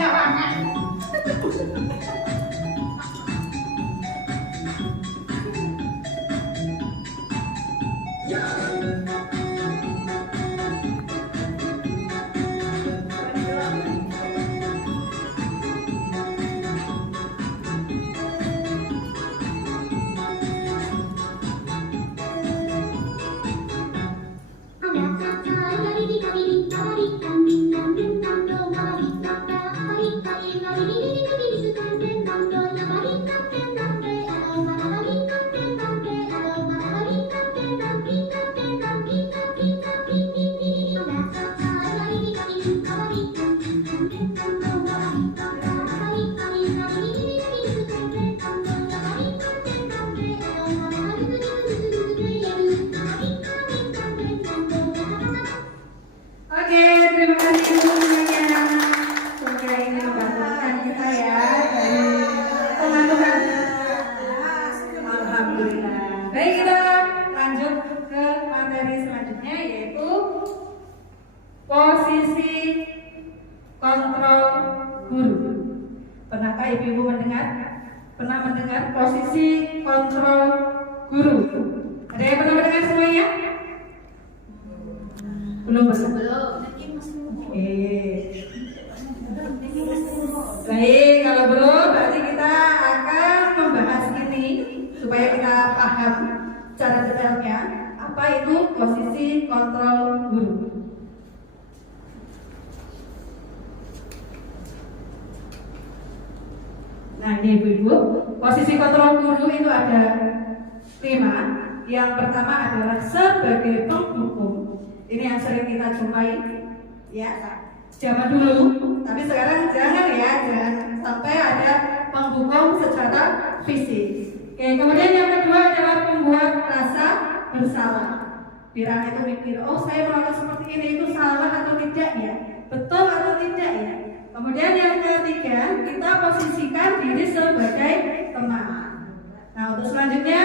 nyawangan. Oke, terima kasih semuanya. Semoga ini membantukan kita ya dari teman-teman. Alhamdulillah. Baik, kita lanjut ke materi selanjutnya yaitu posisi kontrol guru. Pernahkah ibu-ibu pernah mendengar posisi kontrol guru? Ada yang pernah mendengar semuanya? Belum. Oke. Baik, kalau belum berarti kita akan membahas ini supaya kita paham cara detailnya apa itu posisi kontrol guru. Nah, ini ibu-ibu, posisi kontrol guru itu ada 5. Yang pertama adalah sebagai penghukum. Ini yang sering kita jumpai ya zaman dulu, tapi sekarang jangan sampai ada penghukum secara fisik. Oke, kemudian yang kedua adalah pembuat rasa bersalah. Pikiran itu mikir, oh saya melakukan seperti ini itu salah atau tidak ya, betul atau tidak ya. Kemudian yang ketiga kita posisikan diri sebagai teman. Nah, untuk selanjutnya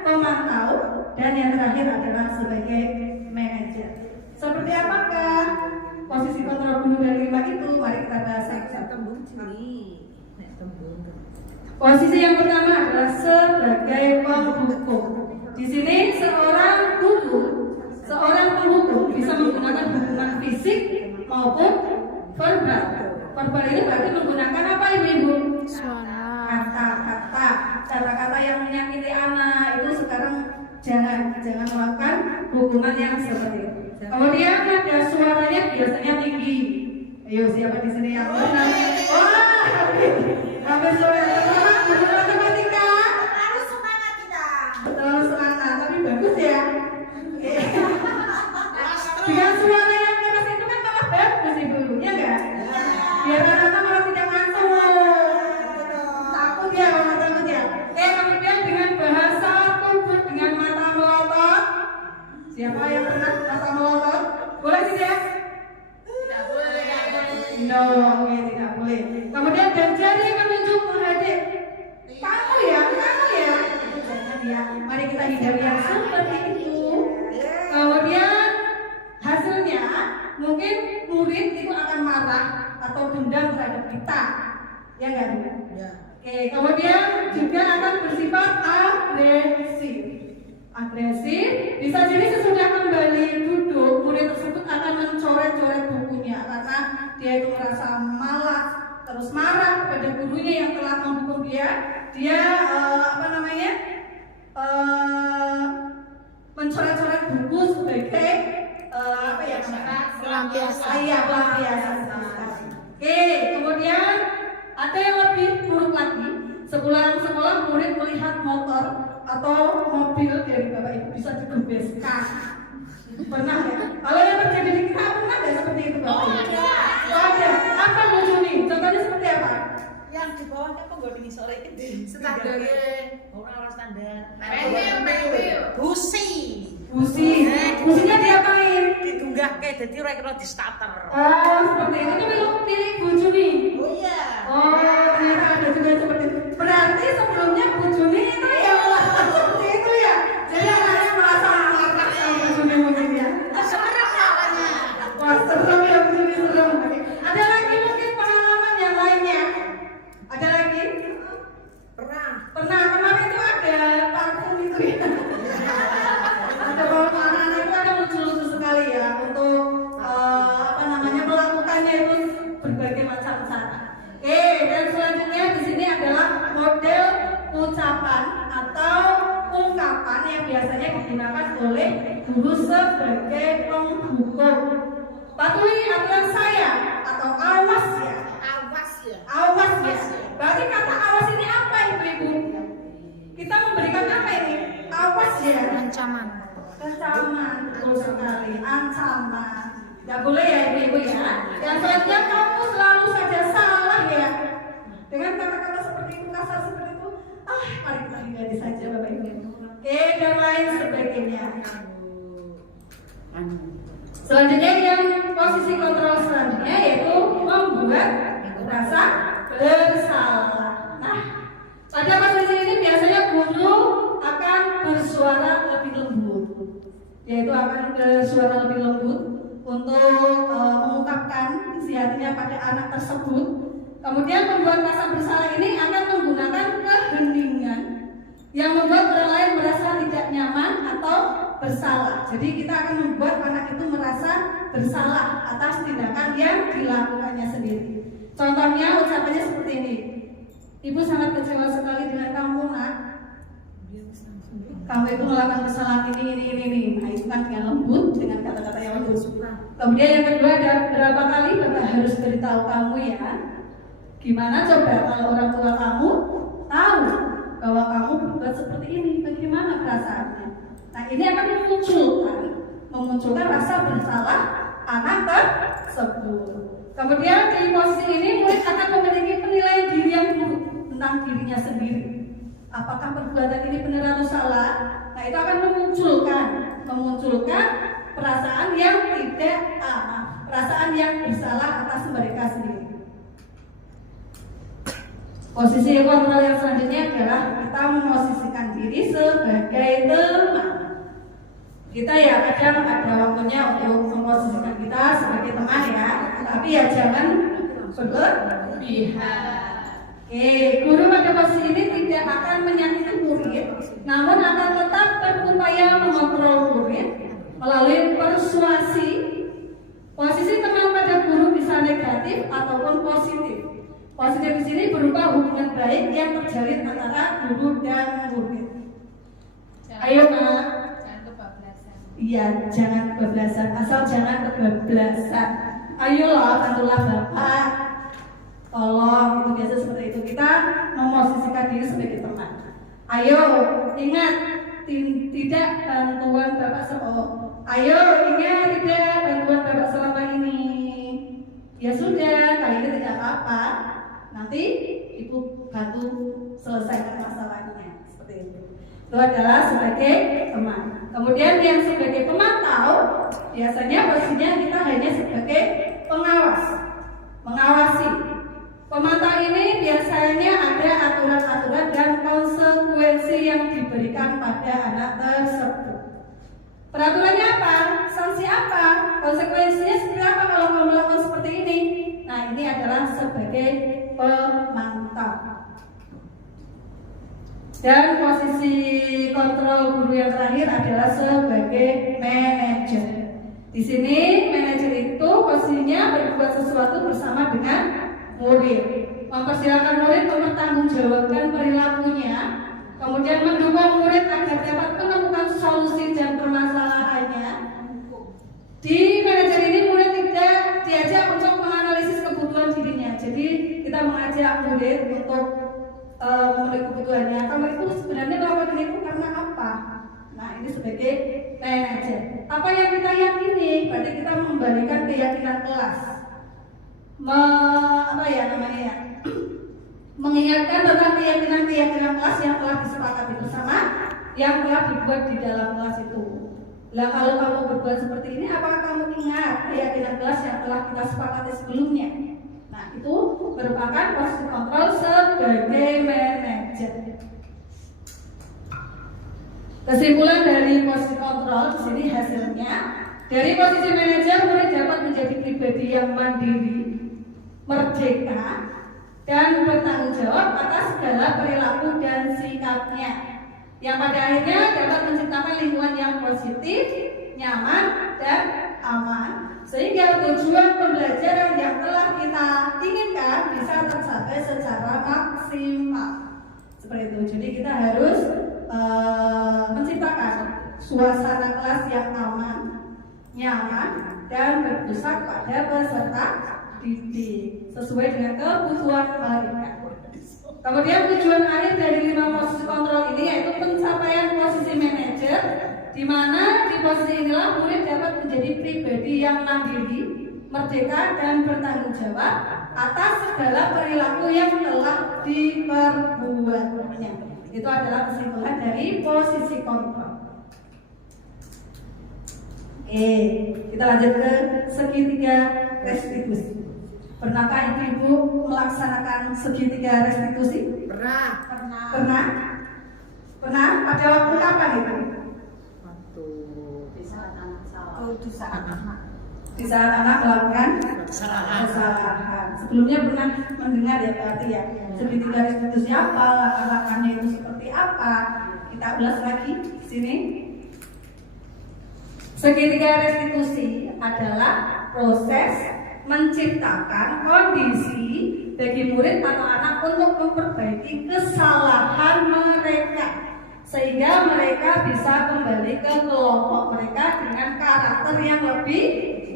pemantau dan yang terakhir adalah sebagai manajer. Seperti apakah posisi kontrol guru dari 5 itu? Mari kita bahas satu-satu. Posisi yang pertama adalah sebagai penghukum. Di sini seorang guru, seorang penghukum bisa menggunakan hukuman fisik maupun verbal. Verbal ini berarti menggunakan apa ibu-ibu? Kata-kata, kata-kata yang menyakiti anak itu sekarang jangan melakukan hukuman yang seperti itu. Kemudian ada suaranya biasanya tinggi. Ayo siapa di sini yang pernah? Wah, hampir suara matematika. Harus semangat kita. Betul, semangat, tapi bagus ya. Dengan suara yang keras itu kan malah bagus ibu-ibunya enggak? Biar anak-anak malah tidak ngantuk. Takut ya, orang takut ya. Kemudian dengan bahasa tubuh, dengan mata melotot. Siapa yang pernah mata melotot? Boleh tidak? Tidak boleh. No, oke, tidak boleh. Kemudian dan jari menunjuk menghadap. Kamu ya. Jangan ya. Mari kita hindari yang seperti itu. Kemudian hasilnya mungkin murid itu akan marah atau dendam terhadap kita. Ya enggak? Ya. Oke, kemudian juga akan bersifat agresif. Bisa jadi sesudah kembali duduk, murid tersebut akan mencoret-coret bukunya karena dia itu merasa malas, terus marah kepada gurunya yang telah menghukum dia. Dia mencoret-coret buku sebagai pelampiasan. Oke, kemudian ada yang lebih buruk lagi. Sepulang sekolah murid melihat motor atau mobil dari bapak ibu bisa digebeskan. Pernah ya? Kalau yang terjadi di kita pernah nggak seperti itu bapak? Oh ada. Ada. Apa lucu nih? Contohnya seperti apa? Yang di bawahnya kok gak ini sore ini? Standar. Orang standar. Pentil. Businya diapain? Ditunggah kayak jadi orang di starter. Oh, seperti itu. Tapi lo pilih buju nih. Oh iya. Oh, ternyata ada juga yang seperti itu. Berarti sebelumnya bujuni itu ya seperti itu ya. Jadi anaknya merasa marah sama bujuni mungkin ya. Serem namanya. Wah, serem ya bujuni serem. Ada lagi mungkin pengalaman yang ucapan atau ungkapan yang biasanya digunakan oleh guru sebagai penghukum. Patuhi aturan saya atau awas ya. Awas ya. Berarti kata awas ini apa ibu-ibu? Kita memberikan apa ini? Awas ya. Ancaman. Ancaman, betul sekali. Ancaman. Tidak boleh ya ibu-ibu ya. Yang selanjutnya kamu selalu saja salah ya. Dengan kata-kata seperti itu, kasar seperti itu, mari kita hindari saja Bapak Ibu. Oke, dan lain sebagainya. Selanjutnya yang posisi kontrol selanjutnya yaitu membuat rasa bersalah. Nah, pada posisi ini biasanya guru akan bersuara lebih lembut, yaitu akan bersuara lebih lembut untuk mengungkapkan isi hatinya pada anak tersebut. Kemudian membuat rasa bersalah ini akan menggunakan keheningan yang membuat orang lain merasa tidak nyaman atau bersalah. Jadi kita akan membuat anak itu merasa bersalah atas tindakan yang dilakukannya sendiri. Contohnya ucapannya seperti ini. Ibu sangat kecewa sekali dengan kamu, nak. Kamu itu melakukan kesalahan ini. Nah, itu kan dengan lembut, dengan kata-kata yang lembut. Kemudian yang kedua, ada berapa kali Bapak harus beritahu kamu ya. Gimana coba kalau orang tua kamu tahu bahwa kamu berbuat seperti ini, bagaimana perasaannya? Nah, ini akan memunculkan rasa bersalah anak tersebut. Kemudian di posisi ini murid akan memiliki penilaian diri yang buruk tentang dirinya sendiri. Apakah perbuatan ini benar atau salah? Nah, itu akan memunculkan perasaan yang perasaan yang bersalah atas mereka sendiri. Posisi kontrol yang selanjutnya adalah kita memosisikan diri sebagai teman. Kita ya kadang ada waktunya untuk memposisikan kita sebagai teman ya, tapi ya jangan berlebihan. Oke, guru pada posisi ini tidak akan menyakiti murid, namun akan tetap berupaya mengontrol murid melalui persuasi. Posisi teman pada guru bisa negatif ataupun positif. Positif di sini berupa hubungan baik yang terjalin antara guru dan murid. Ayo nak. Jangan kebablasan. Iya, jangan kebablasan. Asal jangan kebablasan. Ayolah, bantulah Bapak. Tolong, itu biasa seperti itu. Kita memosisikan diri sebagai teman. Ayo, ingat tidak bantuan Bapak Ayo, ingat tidak bantuan Bapak selama ini. Ya sudah, kali ini tidak apa-apa. Nanti ibu bantu selesaikan masalahnya seperti itu. Itu adalah sebagai teman. Kemudian yang sebagai pemantau, biasanya posisinya kita hanya sebagai pengawas, mengawasi. Pemantau ini biasanya ada aturan-aturan dan konsekuensi yang diberikan pada anak tersebut. Peraturannya apa? Sanksi apa? Konsekuensinya seperti apa kalau kamu melakukan seperti ini? Nah, ini adalah sebagai pemantau. Dan posisi kontrol guru yang terakhir adalah sebagai manajer. Di sini manajer itu posisinya berbuat sesuatu bersama dengan murid, mempersilahkan murid mempertanggungjawabkan perilakunya, kemudian mendukung murid agar dapat menemukan solusi dan permasalahannya. Di manajer ini murid tidak diajak untuk menganalisis kebutuhan dirinya. Jadi kita mengajak murid untuk memenuhi kebutuhannya. Kamu itu sebenarnya melakukan itu karena apa? Nah, ini sebagai manajer. Apa yang kita yakini? Berarti kita memberikan keyakinan kelas. Mengingatkan tentang keyakinan kelas yang telah disepakati bersama, yang telah dibuat di dalam kelas itu. Lah kalau kamu berbuat seperti ini, apakah kamu ingat keyakinan kelas yang telah kita sepakati sebelumnya? Nah, itu merupakan posisi kontrol sebagai manajer. Kesimpulan dari posisi kontrol di sini hasilnya, dari posisi manajer murid dapat menjadi pribadi yang mandiri, merdeka, dan bertanggung jawab atas segala perilaku dan sikapnya, yang pada akhirnya dapat menciptakan lingkungan yang positif, nyaman, dan aman, sehingga tujuan pembelajaran yang telah kita inginkan bisa tercapai secara maksimal. seperti itu. Jadi kita harus menciptakan suasana kelas yang aman, nyaman, dan berpusat pada peserta didik sesuai dengan kebutuhan mereka. Kemudian tujuan akhir dari 5 posisi kontrol ini yaitu pencapaian posisi manajer, di mana di posisi inilah murid dapat menjadi pribadi yang mandiri, merdeka, dan bertanggung jawab atas segala perilaku yang telah diperbuatnya. Itu adalah kesimpulan dari posisi kontrol. Oke, kita lanjut ke segitiga restitusi. Pernahkah ibu-ibu melaksanakan segitiga restitusi? Pernah. Pernah? Pada waktu kapan itu? Di saat anak salah. Di saat anak melakukan kesalahan. Sebelumnya pernah mendengar ya berarti ya segitiga restitusi apa, langkah-langkahnya itu seperti apa? Kita ulas lagi di sini. Segitiga restitusi adalah proses menciptakan kondisi bagi murid atau anak untuk memperbaiki kesalahan mereka sehingga mereka bisa kembali ke kelompok mereka dengan karakter yang lebih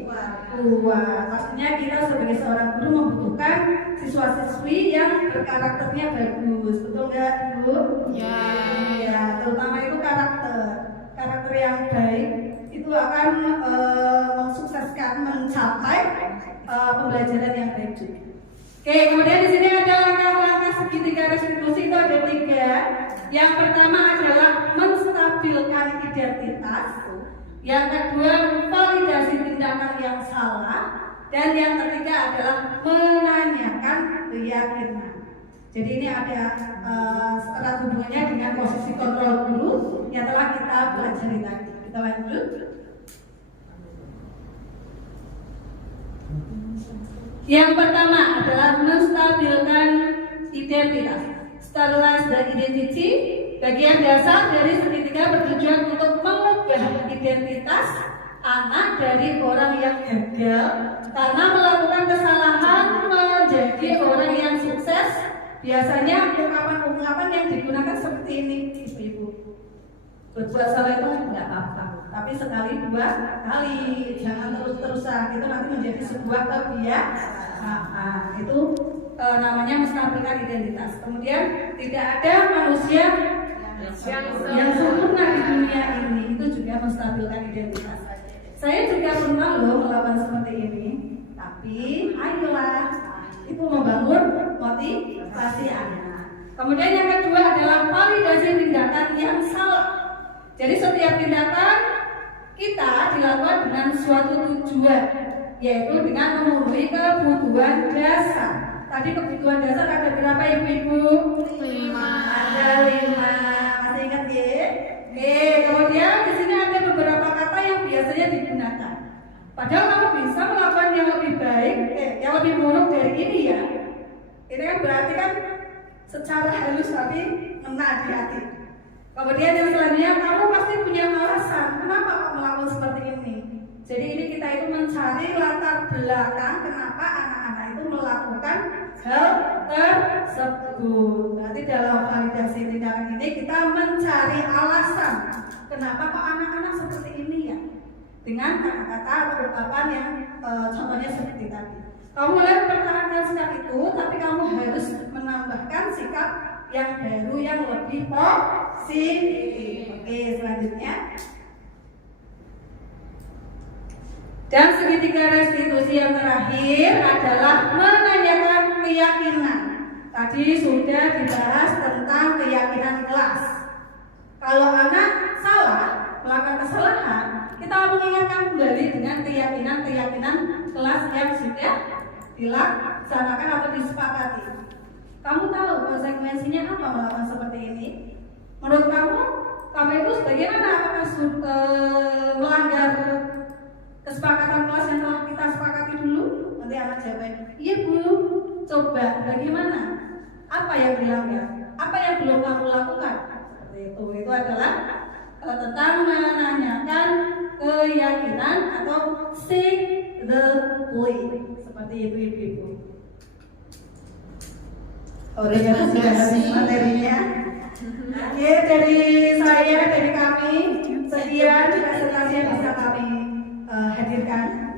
kuat. Maksudnya kita sebagai seorang guru membutuhkan siswa-siswi yang berkarakternya bagus, betul nggak Bu? Ya, terutama itu karakter yang baik itu akan mensukseskan mencapai pembelajaran yang baik juga. Oke, kemudian di sini ada langkah-langkah segitiga restitusi itu ada 3. Yang pertama adalah menstabilkan identitas. Yang kedua validasi tindakan yang salah. Dan yang ketiga adalah menanyakan keyakinan. Jadi ini ada erat hubungannya dengan posisi kontrol guru yang telah kita pelajari tadi. Kita lanjut. Yang pertama adalah menstabilkan identitas. Stabilize the identity. Bagian dasar dari segitiga bertujuan untuk mengubah identitas anak dari orang yang gagal karena melakukan kesalahan menjadi orang yang sukses. Biasanya ungkapan-ungkapan yang digunakan seperti ini, ibu-ibu. Berbuat salah itu tidak apa-apa, tapi sekali 2 kali, jangan terus-terusan. Itu nanti menjadi sebuah kebiasaan. Itu namanya menstabilkan identitas. Kemudian tidak ada manusia yang sempurna di dunia ini. Itu juga menstabilkan identitas. Saya juga pernah loh melakukan seperti ini, tapi ayolah, itu membangun motivasi anak. Kemudian yang kedua adalah validasi tindakan yang salah. Jadi setiap tindakan kita dilakukan dengan suatu tujuan, yaitu dengan memenuhi kebutuhan dasar. Tadi kebutuhan dasar ada berapa ibu-ibu? 5. Ada 5. Masih ingat ya? Oke, kemudian di sini ada beberapa kata yang biasanya digunakan. Padahal kamu bisa melakukan yang lebih baik, yang lebih buruk dari ini ya. Ini kan berarti kan secara halus tapi ngena di hati. Kemudian yang selanjutnya, kamu pasti punya alasan kenapa kok melakukan seperti ini. Jadi ini kita itu mencari latar belakang kenapa anak-anak itu melakukan hal tersebut. Berarti dalam validasi tindakan ini kita mencari alasan kenapa kok anak-anak seperti ini ya. Dengan kata-kata atau ungkapan yang contohnya seperti tadi. Kamu boleh mempertahankan sikap itu, tapi kamu harus menambahkan sikap yang baru yang lebih positif. Oke, selanjutnya. Dan segitiga restitusi yang terakhir adalah menanyakan keyakinan. Tadi sudah dibahas tentang keyakinan kelas. Kalau anak salah, melakukan kesalahan, kita mengingatkan kembali dengan keyakinan kelas yang sudah dilaksanakan atau disepakati. Kamu tahu konsekuensinya apa melakukan seperti ini? Menurut kamu itu bagaimana? Apakah melanggar kesepakatan kelas yang telah kita sepakati dulu? Nanti anak jawab, iya Bu. Coba bagaimana? Apa yang dilanggar? Apa yang belum kamu lakukan? Seperti itu. Itu adalah tentang menanyakan keyakinan atau seek the belief. Seperti itu ibu-ibu. Terima kasih materinya. Oke, dari saya, dari kami, sekian presentasi yang bisa kami hadirkan.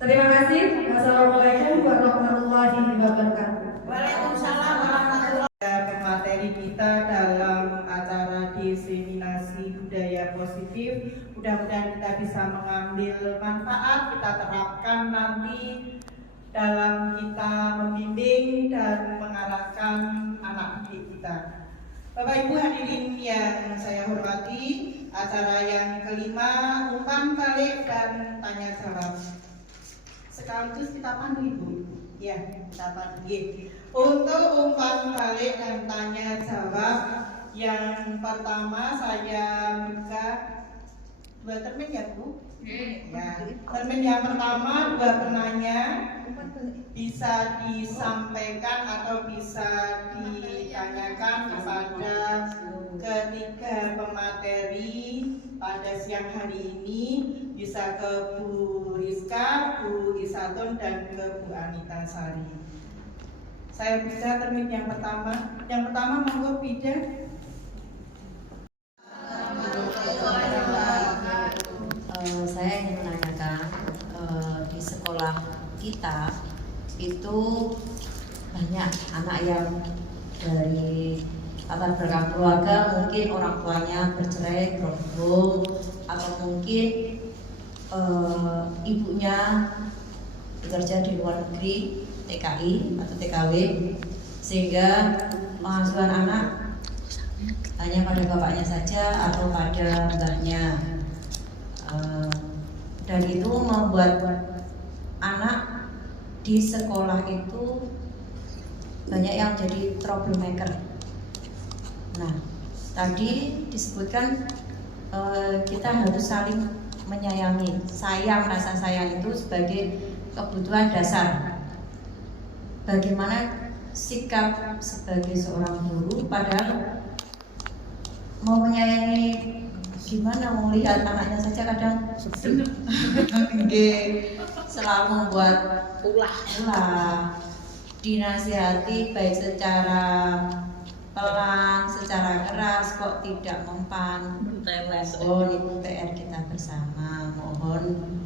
Terima kasih. Wassalamualaikum warahmatullahi wabarakatuh. Waalaikumsalam warahmatullahi wabarakatuh. Pemateri kita dalam acara diseminasi budaya positif, mudah-mudahan kita bisa mengambil manfaat, kita terapkan nanti dalam kita membimbing dan mengarahkan anak didik kita. Bapak Ibu hadirin yang saya hormati, acara yang kelima umpan balik dan tanya jawab. Sekaligus kita pandu Ibu. Ya, kita pandu. Untuk umpan balik dan tanya jawab, yang pertama saya buka dua termin ya Bu. Ya, termin yang pertama dua penanya bisa disampaikan atau bisa ditanyakan kepada ketiga pemateri pada siang hari ini, bisa ke Bu Rizka, Bu Isatun, dan ke Bu Anita Sari. Saya bisa termin yang pertama. Yang pertama monggo Pida. Saya ingin menanyakan di sekolah kita itu banyak anak yang dari latar belakang keluarga, mungkin orang tuanya bercerai, berhubung, atau mungkin ibunya bekerja di luar negeri, TKI atau TKW, sehingga pengasuhan anak hanya pada bapaknya saja atau pada mbahnya. Dan itu membuat anak di sekolah itu banyak yang jadi troublemaker. Nah, tadi disebutkan kita harus saling menyayangi. Rasa sayang itu sebagai kebutuhan dasar. Bagaimana sikap sebagai seorang guru padahal mau menyayangi, gimana melihat anaknya saja kadang selalu membuat ulah, dinasihati baik secara pelan, secara keras kok tidak mempan. Oh, itu PR kita bersama. Mohon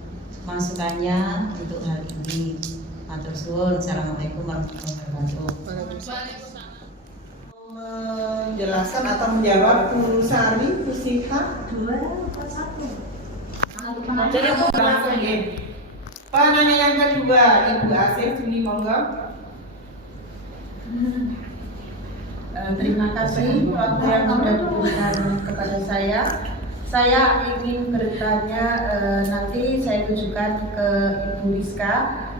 masukannya untuk hal ini. Matur suwun. Assalamualaikum warahmatullahi wabarakatuh. Menjelaskan atau menjawab Bu Sari, Bu Siha, jadi aku langsung ya. Penanya yang kedua, Ibu Asih, Juli monggo. Terima kasih waktu yang sudah diberikan kepada saya. Saya ingin bertanya, nanti saya tujukan ke Ibu Rizka,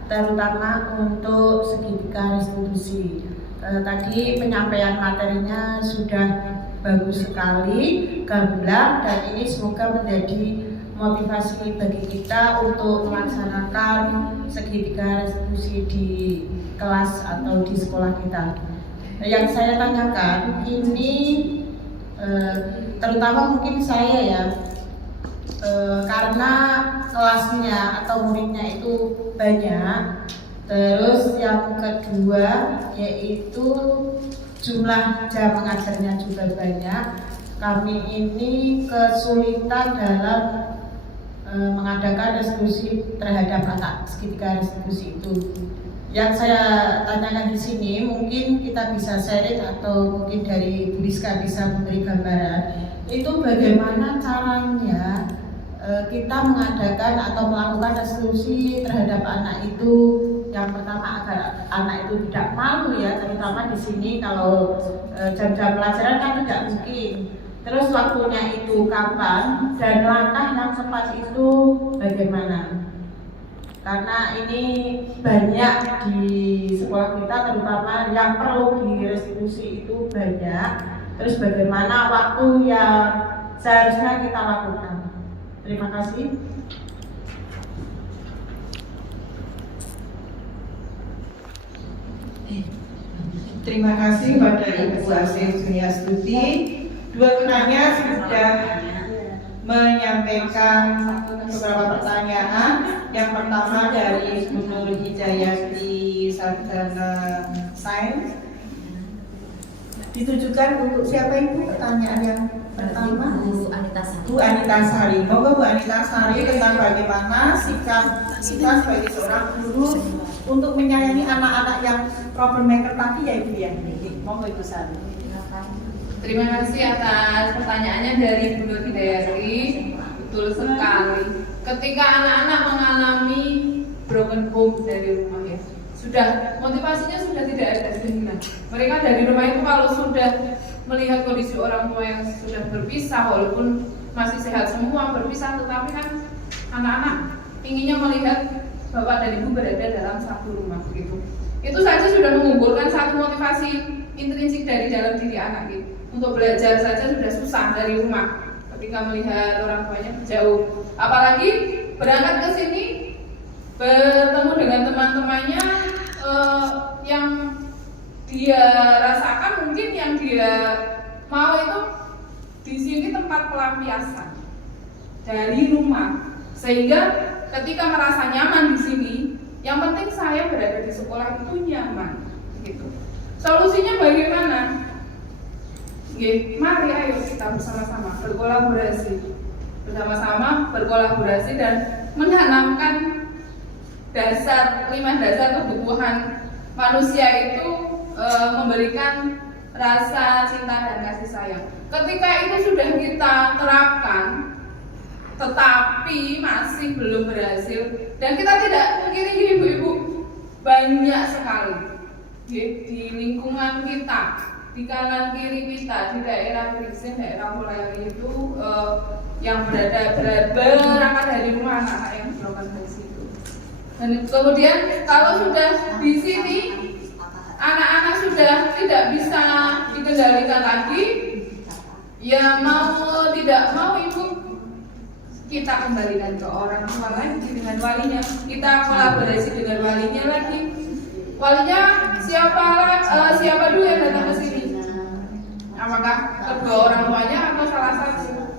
terutama untuk segitiga restitusi. Tadi penyampaian materinya sudah bagus sekali, gamblang, dan ini semoga menjadi motivasi bagi kita untuk melaksanakan segitiga restitusi di kelas atau di sekolah kita. Yang saya tanyakan ini terutama mungkin saya ya, karena kelasnya atau muridnya itu banyak. Terus yang kedua yaitu jumlah jam mengajarnya juga banyak. Kami ini kesulitan dalam mengadakan restitusi terhadap anak segitiga restitusi itu. Yang saya tanyakan di sini mungkin kita bisa sharing atau mungkin dari Bu Rizka bisa memberi gambaran itu bagaimana caranya kita mengadakan atau melakukan restitusi terhadap anak itu. Yang pertama agar anak itu tidak malu ya, terutama di sini kalau jam-jam pelajaran kan tidak mungkin. Terus waktunya itu kapan dan langkah yang tepat itu bagaimana? Karena ini banyak di sekolah kita, terutama yang perlu direstitusi itu banyak. Terus bagaimana waktu yang seharusnya kita lakukan? Terima kasih. Terima kasih kepada Ibu Asih Juniastuti. Dua penanya sudah menyampaikan beberapa pertanyaan. Yang pertama dari Bu Nur Hidayati Sarjana Sains. Ditujukan untuk siapa Ibu? Pertanyaan yang pertama. Bu Anita Sari. Bu Anita Sari. Monggo Bu Anita Sari tentang bagaimana sikap kita sebagai seorang guru untuk menyayangi anak-anak yang troublemaker tadi ya Ibu ya. Monggo Ibu Sari. Terima kasih atas pertanyaannya dari Bu Nur Hidayati. Betul sekali. Ketika anak-anak mengalami broken home dari rumah ya, sudah motivasinya sudah tidak ada dengan mereka dari rumah itu. Kalau sudah melihat kondisi orang tua yang sudah berpisah, walaupun masih sehat semua berpisah, tetapi kan anak-anak inginnya melihat bapak dan ibu berada dalam satu rumah begitu. Itu saja sudah mengumpulkan satu motivasi intrinsik dari dalam diri anak gitu. Untuk belajar saja sudah susah dari rumah ketika melihat orang tuanya jauh. Apalagi berangkat ke sini bertemu dengan teman-temannya yang dia rasakan, mungkin yang dia mau itu di sini tempat pelampiasan dari rumah, sehingga ketika merasa nyaman di sini, yang penting saya berada di sekolah itu nyaman gitu. Solusinya bagaimana? Mari ayo kita bersama-sama berkolaborasi dan menanamkan 5 dasar kebutuhan manusia itu, memberikan rasa cinta dan kasih sayang. Ketika itu sudah kita terapkan, tetapi masih belum berhasil, dan kita tidak mungkin ibu-ibu banyak sekali di lingkungan kita, di kanan kiri kita, di daerah Grisen, daerah Mulai itu yang berangkat dari rumah anak-anak yang broken dari situ. Dan kemudian kalau sudah di sini anak-anak sudah tidak bisa dikendalikan lagi, ya mau tidak mau ibu kita kembalikan ke orang tua lagi dengan walinya. Kita kolaborasi dengan walinya lagi. Walinya siapa dulu yang datang ke sini? Apakah kedua orang tuanya atau salah satu?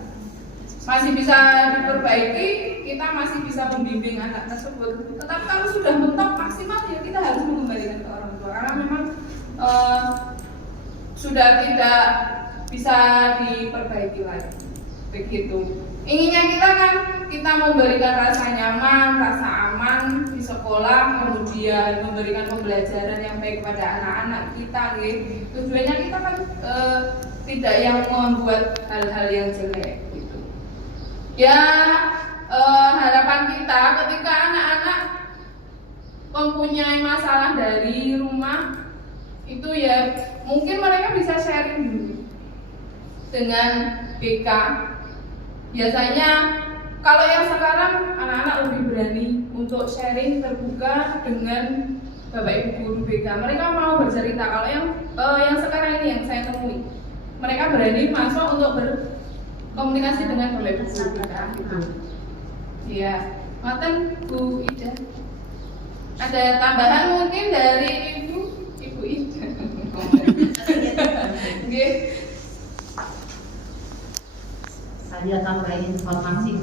Masih bisa diperbaiki, kita masih bisa membimbing anak tersebut. Tetapi kalau sudah mentok maksimal, ya kita harus mengembalikan ke orang tua karena memang sudah tidak bisa diperbaiki lagi. Begitu. Inginnya kita kan kita memberikan rasa nyaman, rasa aman di sekolah, kemudian memberikan pembelajaran yang baik pada anak-anak kita, gitu. Tujuannya kita kan tidak yang membuat hal-hal yang jelek, gitu. Ya harapan kita ketika anak-anak mempunyai masalah dari rumah itu ya mungkin mereka bisa sharing dulu dengan BK. Biasanya kalau yang sekarang anak-anak lebih berani untuk sharing terbuka dengan Bapak Ibu guru BK. Mereka mau bercerita. Kalau yang sekarang ini yang saya temui, mereka berani masuk untuk berkomunikasi dengan Bapak Ibu guru BK gitu. Iya, maten Bu Ida. Ada tambahan mungkin dari Ibu Ida. Nggih. Saya tambahin informasi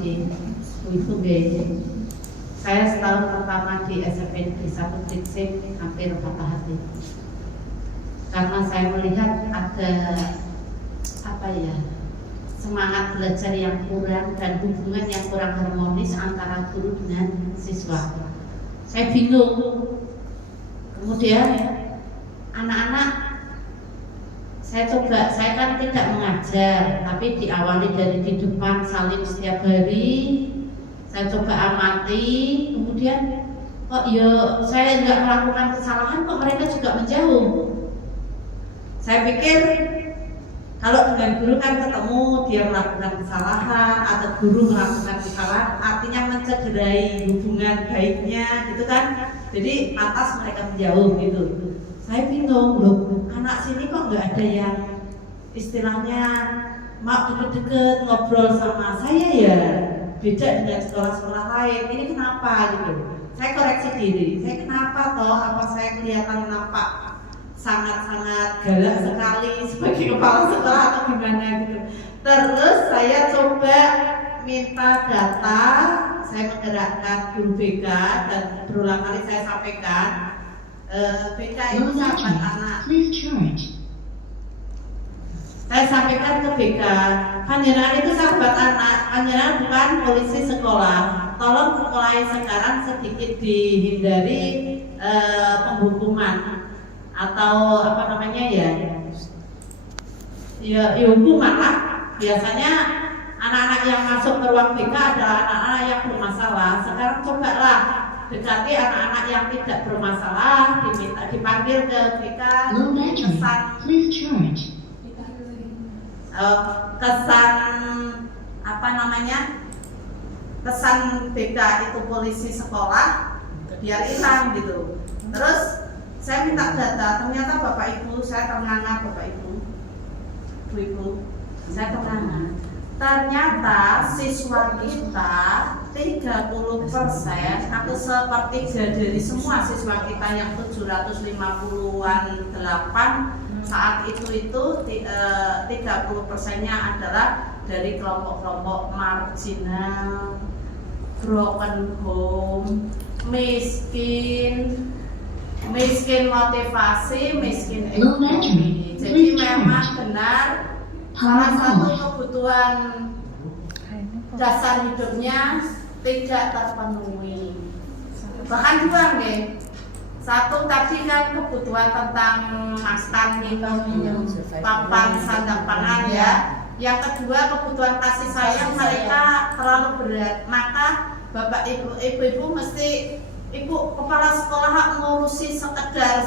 itu saya setahun pertama di SMP di 1 Trixim hampir patah hati karena saya melihat ada semangat belajar yang kurang dan hubungan yang kurang harmonis antara guru dengan siswa. Saya bingung. Kemudian anak-anak saya kan tidak mengajar, tapi diawali dari di depan saling setiap hari. Saya coba amati, kemudian saya nggak melakukan kesalahan, kok mereka juga menjauh. Saya pikir kalau dengan guru kan ketemu dia melakukan kesalahan atau guru melakukan kesalahan, artinya mencederai hubungan baiknya, gitu kan? Jadi pantas mereka menjauh gitu. Saya bingung loh, anak sini kok nggak ada yang istilahnya mau deket-deket ngobrol sama saya ya, beda dengan sekolah-sekolah lain. Ini kenapa gitu? Saya koreksi diri, saya kenapa toh? Apa saya kelihatan nampak sangat-sangat galak sekali sebagai kepala sekolah atau gimana gitu? Terus saya coba minta data, saya menggerakkan guru BK dan berulang kali saya sampaikan. BK itu 8 anak. sampaikan ke BK, panjenengan itu sahabat anak, panjenengan bukan polisi sekolah. Tolong mulai sekarang sedikit dihindari penghukuman atau apa namanya ya hukuman lah. Biasanya anak-anak yang masuk ke ruang BK adalah anak-anak yang bermasalah. Sekarang cobalah dekati anak-anak yang tidak bermasalah, dipanggil ke BK, kesan apa namanya, kesan BK itu polisi sekolah biar hilang gitu. Terus saya minta data, ternyata Bapak Ibu, saya ternganga Bapak Ibu, Bu-ibu, saya ternganga. Ternyata siswa kita 30% atau sepertiga dari semua siswa kita yang 750-an 8 saat itu 30%-nya adalah dari kelompok-kelompok marginal, broken home, miskin motivasi, miskin ekonomi. Jadi memang benar salah satu kebutuhan dasar hidupnya tidak terpenuhi. Bahkan dua nih. Satu tadi kan kebutuhan tentang makan, minum, papan, sandang pangan ya. Yang kedua kebutuhan kasih sayang mereka terlalu berat. Maka Bapak Ibu mesti Ibu kepala sekolah ngurusi sekedar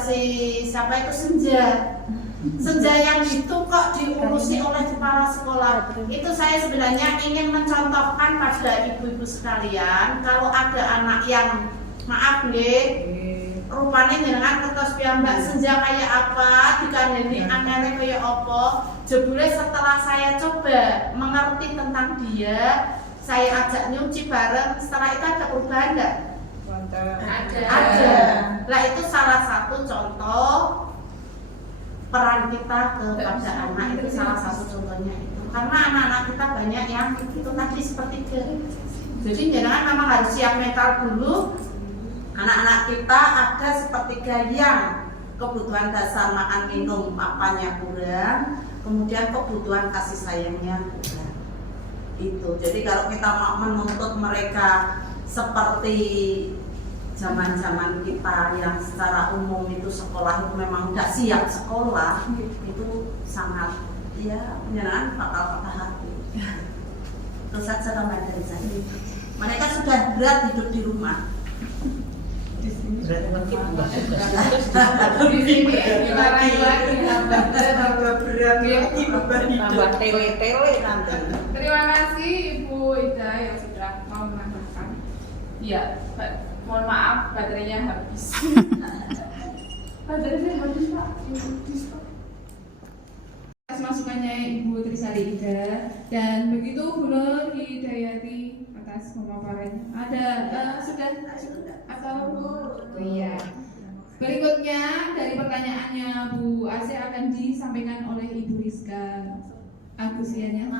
siapa itu senja yang itu kok diurusi oleh kepala sekolah. Itu saya sebenarnya ingin mencontohkan pada ibu-ibu sekalian, kalau ada anak yang maaf rupanya dengan kertas piyambak senja kayak apa, dikandani anaknya kayak apa. Jebule setelah saya coba mengerti tentang dia, saya ajak nyuci bareng, setelah itu ada perubahan enggak? Ada. Lah itu salah satu contoh peran kita kepada anak, itu salah satu contohnya itu. Karena anak-anak kita banyak yang itu tadi seperti itu. Jadi jangan memang harus siap mental dulu. Anak-anak kita ada sepertiga yang kebutuhan dasar makan minum papannya kurang, kemudian kebutuhan kasih sayangnya kurang. Itu. Jadi kalau kita mau menuntut mereka seperti zaman-zaman kita yang secara umum itu sekolah itu memang tidak siap sekolah, itu sangat menyenangkan, bakal patah hati. Terus saya tambah dari saya, mereka sudah berat hidup di rumah. Di sini tele nanti. Terima kasih Ibu Ida yang sudah mau menambahkan. Ya, mohon maaf baterainya habis. Baterainya habis Pak. Atas masukannya Ibu Trisari Ida dan begitu Bu Nur Hidayati atas pemaparannya. Ada sudah atau iya. Berikutnya dari pertanyaannya Bu Ase akan disampaikan oleh Ibu Rizka Agustiana.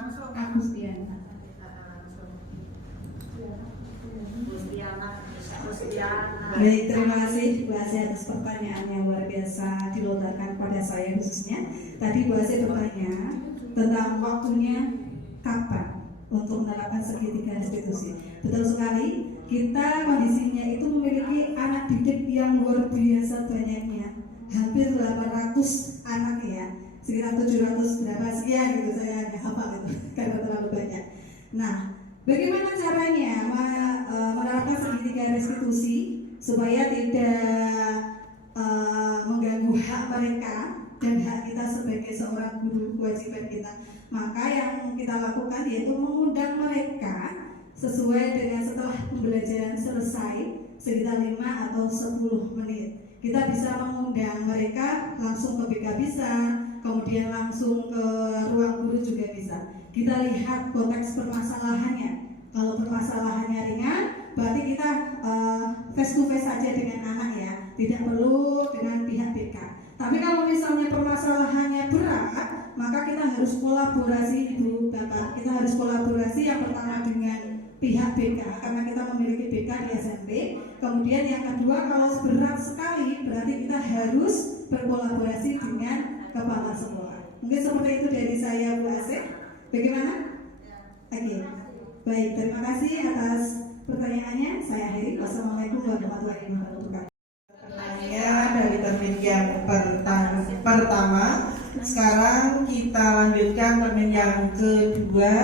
Baik, terima kasih Bu Ase atas pertanyaan yang luar biasa dilontarkan pada saya khususnya. Tadi Bu Ase bertanya tentang waktunya kapan untuk menerapkan segitiga restitusi. Betul sekali, kita kondisinya itu memiliki anak didik yang luar biasa banyaknya, hampir 800 anak ya, sekitar 700 berapa sekian gitu, saya nggak hafal itu karena terlalu banyak. Nah, bagaimana caranya menerapkan segitiga restitusi supaya tidak mengganggu hak mereka dan hak kita sebagai seorang guru, kewajiban kita? Maka yang kita lakukan yaitu mengundang mereka sesuai dengan setelah pembelajaran selesai sekitar 5 atau 10 menit. Kita bisa mengundang mereka langsung ke BK bisa, kemudian langsung ke ruang guru juga bisa. Kita lihat konteks permasalahannya. Kalau permasalahannya ringan, berarti kita face to face saja dengan anak ya, tidak perlu dengan pihak BK. Tapi kalau misalnya permasalahannya berat, maka kita harus kolaborasi Ibu Bapak. Kita harus kolaborasi yang pertama dengan pihak BK karena kita memiliki BK di SMP. Kemudian yang kedua, kalau berat sekali berarti kita harus berkolaborasi dengan kepala sekolah. Mungkin seperti itu dari saya, Bu Asep. Bagaimana? Oke. Baik, terima kasih atas pertanyaannya. Saya akhiri. Wassalamualaikum warahmatullahi wabarakatuh. Pertanyaan dari termin yang pertama. Sekarang kita lanjutkan termin yang kedua.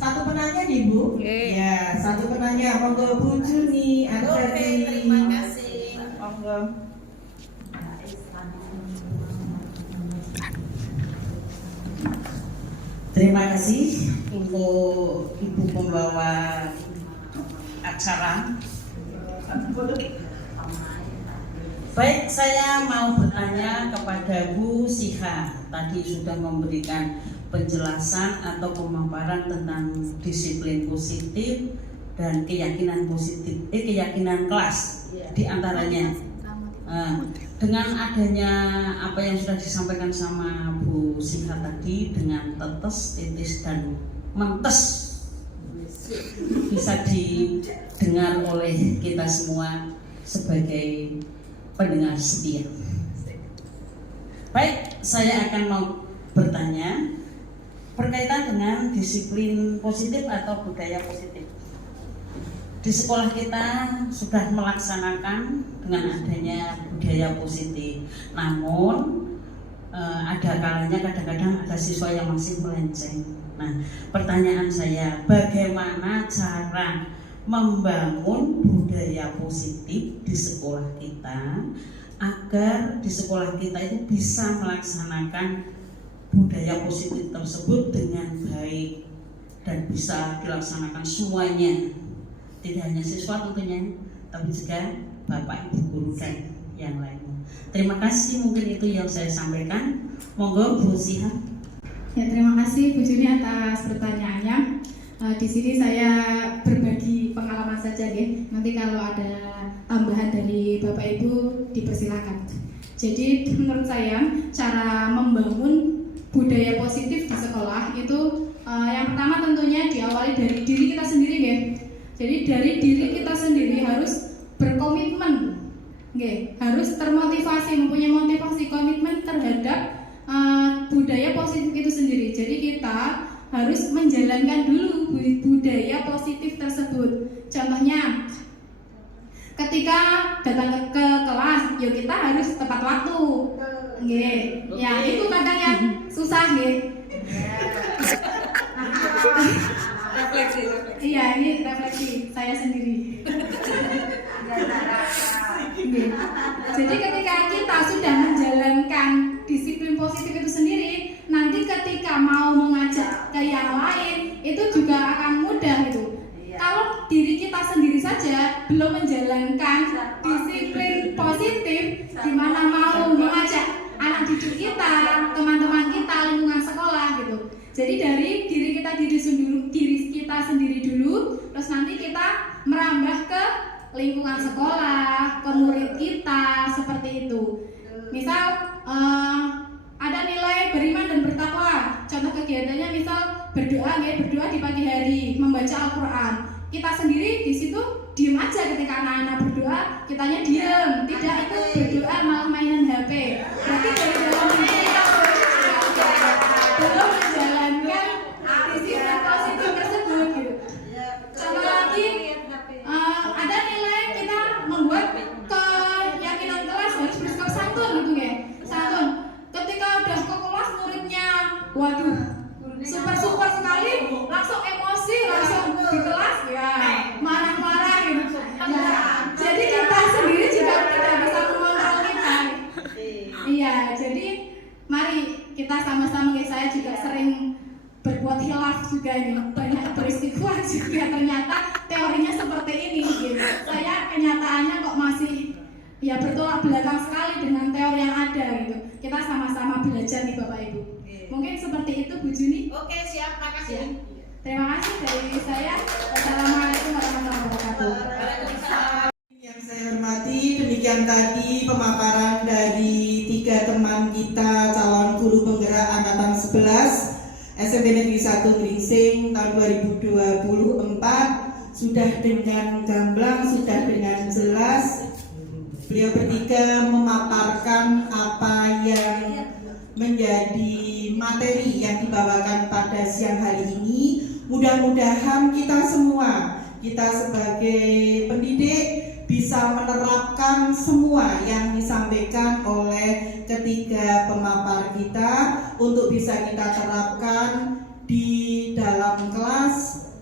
Satu penanya nih Bu. Ya, satu penanya. Monggo Bu Juni. Terima kasih. Monggo. Terima kasih untuk Ibu pembawa acara. Baik, saya mau bertanya kepada Bu Siha. Tadi sudah memberikan penjelasan atau pemaparan tentang disiplin positif dan keyakinan positif, keyakinan kelas di antaranya. Dengan adanya apa yang sudah disampaikan sama Bu Siha tadi, dengan tetes, titis, dan mentes, bisa didengar oleh kita semua sebagai pendengar setia. Baik, saya akan mau bertanya berkaitan dengan disiplin positif atau budaya positif. Di sekolah kita sudah melaksanakan dengan adanya budaya positif. Namun ada kalanya kadang-kadang ada siswa yang masih melenceng. Nah, pertanyaan saya, bagaimana cara membangun budaya positif di sekolah kita agar di sekolah kita itu bisa melaksanakan budaya positif tersebut dengan baik dan bisa dilaksanakan semuanya, tidak hanya siswa tentunya, tapi juga Bapak Ibu guru dan yang lainnya. Terima kasih, mungkin itu yang saya sampaikan. Monggo Bu Siha. Ya, terima kasih Bu Juni atas pertanyaannya. Di sini saya berbagi pengalaman saja ya. Nanti kalau ada tambahan dari Bapak Ibu dipersilakan. Jadi menurut saya cara membangun budaya positif di sekolah itu yang pertama tentunya diawali dari diri kita sendiri ya. Jadi dari diri kita sendiri harus berkomitmen, harus termotivasi, mempunyai motivasi komitmen terhadap budaya positif itu sendiri. Jadi kita harus menjalankan dulu budaya positif tersebut. Contohnya, ketika datang ke kelas, ya kita harus tepat waktu. Ya itu kadang yang susah Refleksi. Iya, ini refleksi saya sendiri. Jadi ketika kita sudah menjalankan disiplin positif itu sendiri, nanti ketika mau mengajak ke yang lain itu juga akan mudah gitu. Kalau diri kita sendiri saja belum menjalankan disiplin positif, gimana mau mengajak anak didik kita, teman-teman kita, lingkungan sekolah gitu. Jadi dari diri kita sendiri dulu, terus nanti kita merambah ke lingkungan sekolah, ke murid kita, seperti itu. Misal ada nilai beriman dan bertakwa. Contoh kegiatannya misal berdoa di pagi hari, membaca Al-Quran. Kita sendiri di situ diam aja ketika anak-anak berdoa, kitanya diam, tidak ikut berdoa malah mainan HP. Berarti dari dalam diri kita belum menjalankan disiplin positif tersebut gitu. Contoh lagi, ada nilai kita membuat keyakinan kelas harus bersikap santun gitu ya. Santun. Ketika udah ke kelas muridnya, waduh, super sekali, langsung emosi, langsung di kelas ya marah-marah gitu. Ya, jadi kita sendiri juga tidak bisa mengontrol kita. Iya, jadi mari kita sama-sama, saya juga sering berbuat hilaf juga ini, banyak peristiwa juga ternyata teorinya seperti ini gitu. Saya kenyataannya kok masih ya bertolak belakang sekali dengan teori yang ada gitu. Kita sama-sama belajar nih Bapak Ibu. Mungkin seperti itu Bu Juni. Oke, siap, makasih. Ya. Terima kasih dari saya. Wassalamualaikum warahmatullahi wabarakatuh. Yang saya hormati, demikian tadi pemaparan dari 3 teman kita calon guru penggerak angkatan 11 SMP Negeri 1 Gringsing tahun 2024. Sudah dengan gamblang, sudah dengan jelas beliau bertiga memaparkan apa yang menjadi materi yang dibawakan pada siang hari ini. Mudah-mudahan kita semua, kita sebagai pendidik bisa menerapkan semua yang disampaikan oleh ketiga pemapar kita untuk bisa kita terapkan di dalam kelas,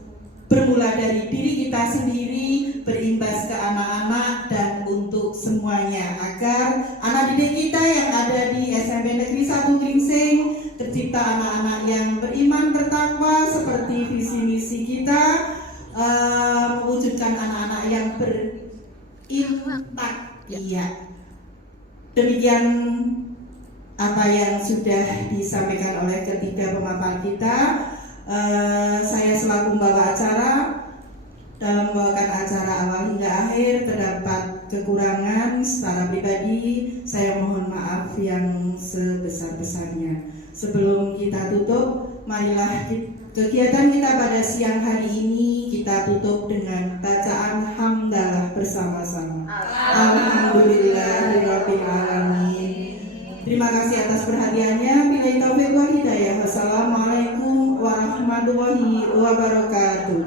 bermula dari diri kita sendiri, berimbas ke anak-anak dan untuk semuanya, agar anak didik kita yang ada di SMP Negeri 1 Gringsing tercipta anak-anak yang beriman bertakwa seperti visi misi kita, mewujudkan anak-anak yang berintak. Iya. Demikian apa yang sudah disampaikan oleh ketiga pemapar kita. Saya selaku pembawa acara, dalam membawakan acara awal hingga akhir terdapat kekurangan secara pribadi, saya mohon maaf yang sebesar-besarnya. Sebelum kita tutup, marilah kegiatan kita pada siang hari ini kita tutup dengan bacaan hamdalah bersama-sama. Alhamdulillahirabbil alamin. Terima kasih atas perhatiannya. Billahi taufiq wal hidayah. Wassalamualaikum warahmatullahi wabarakatuh.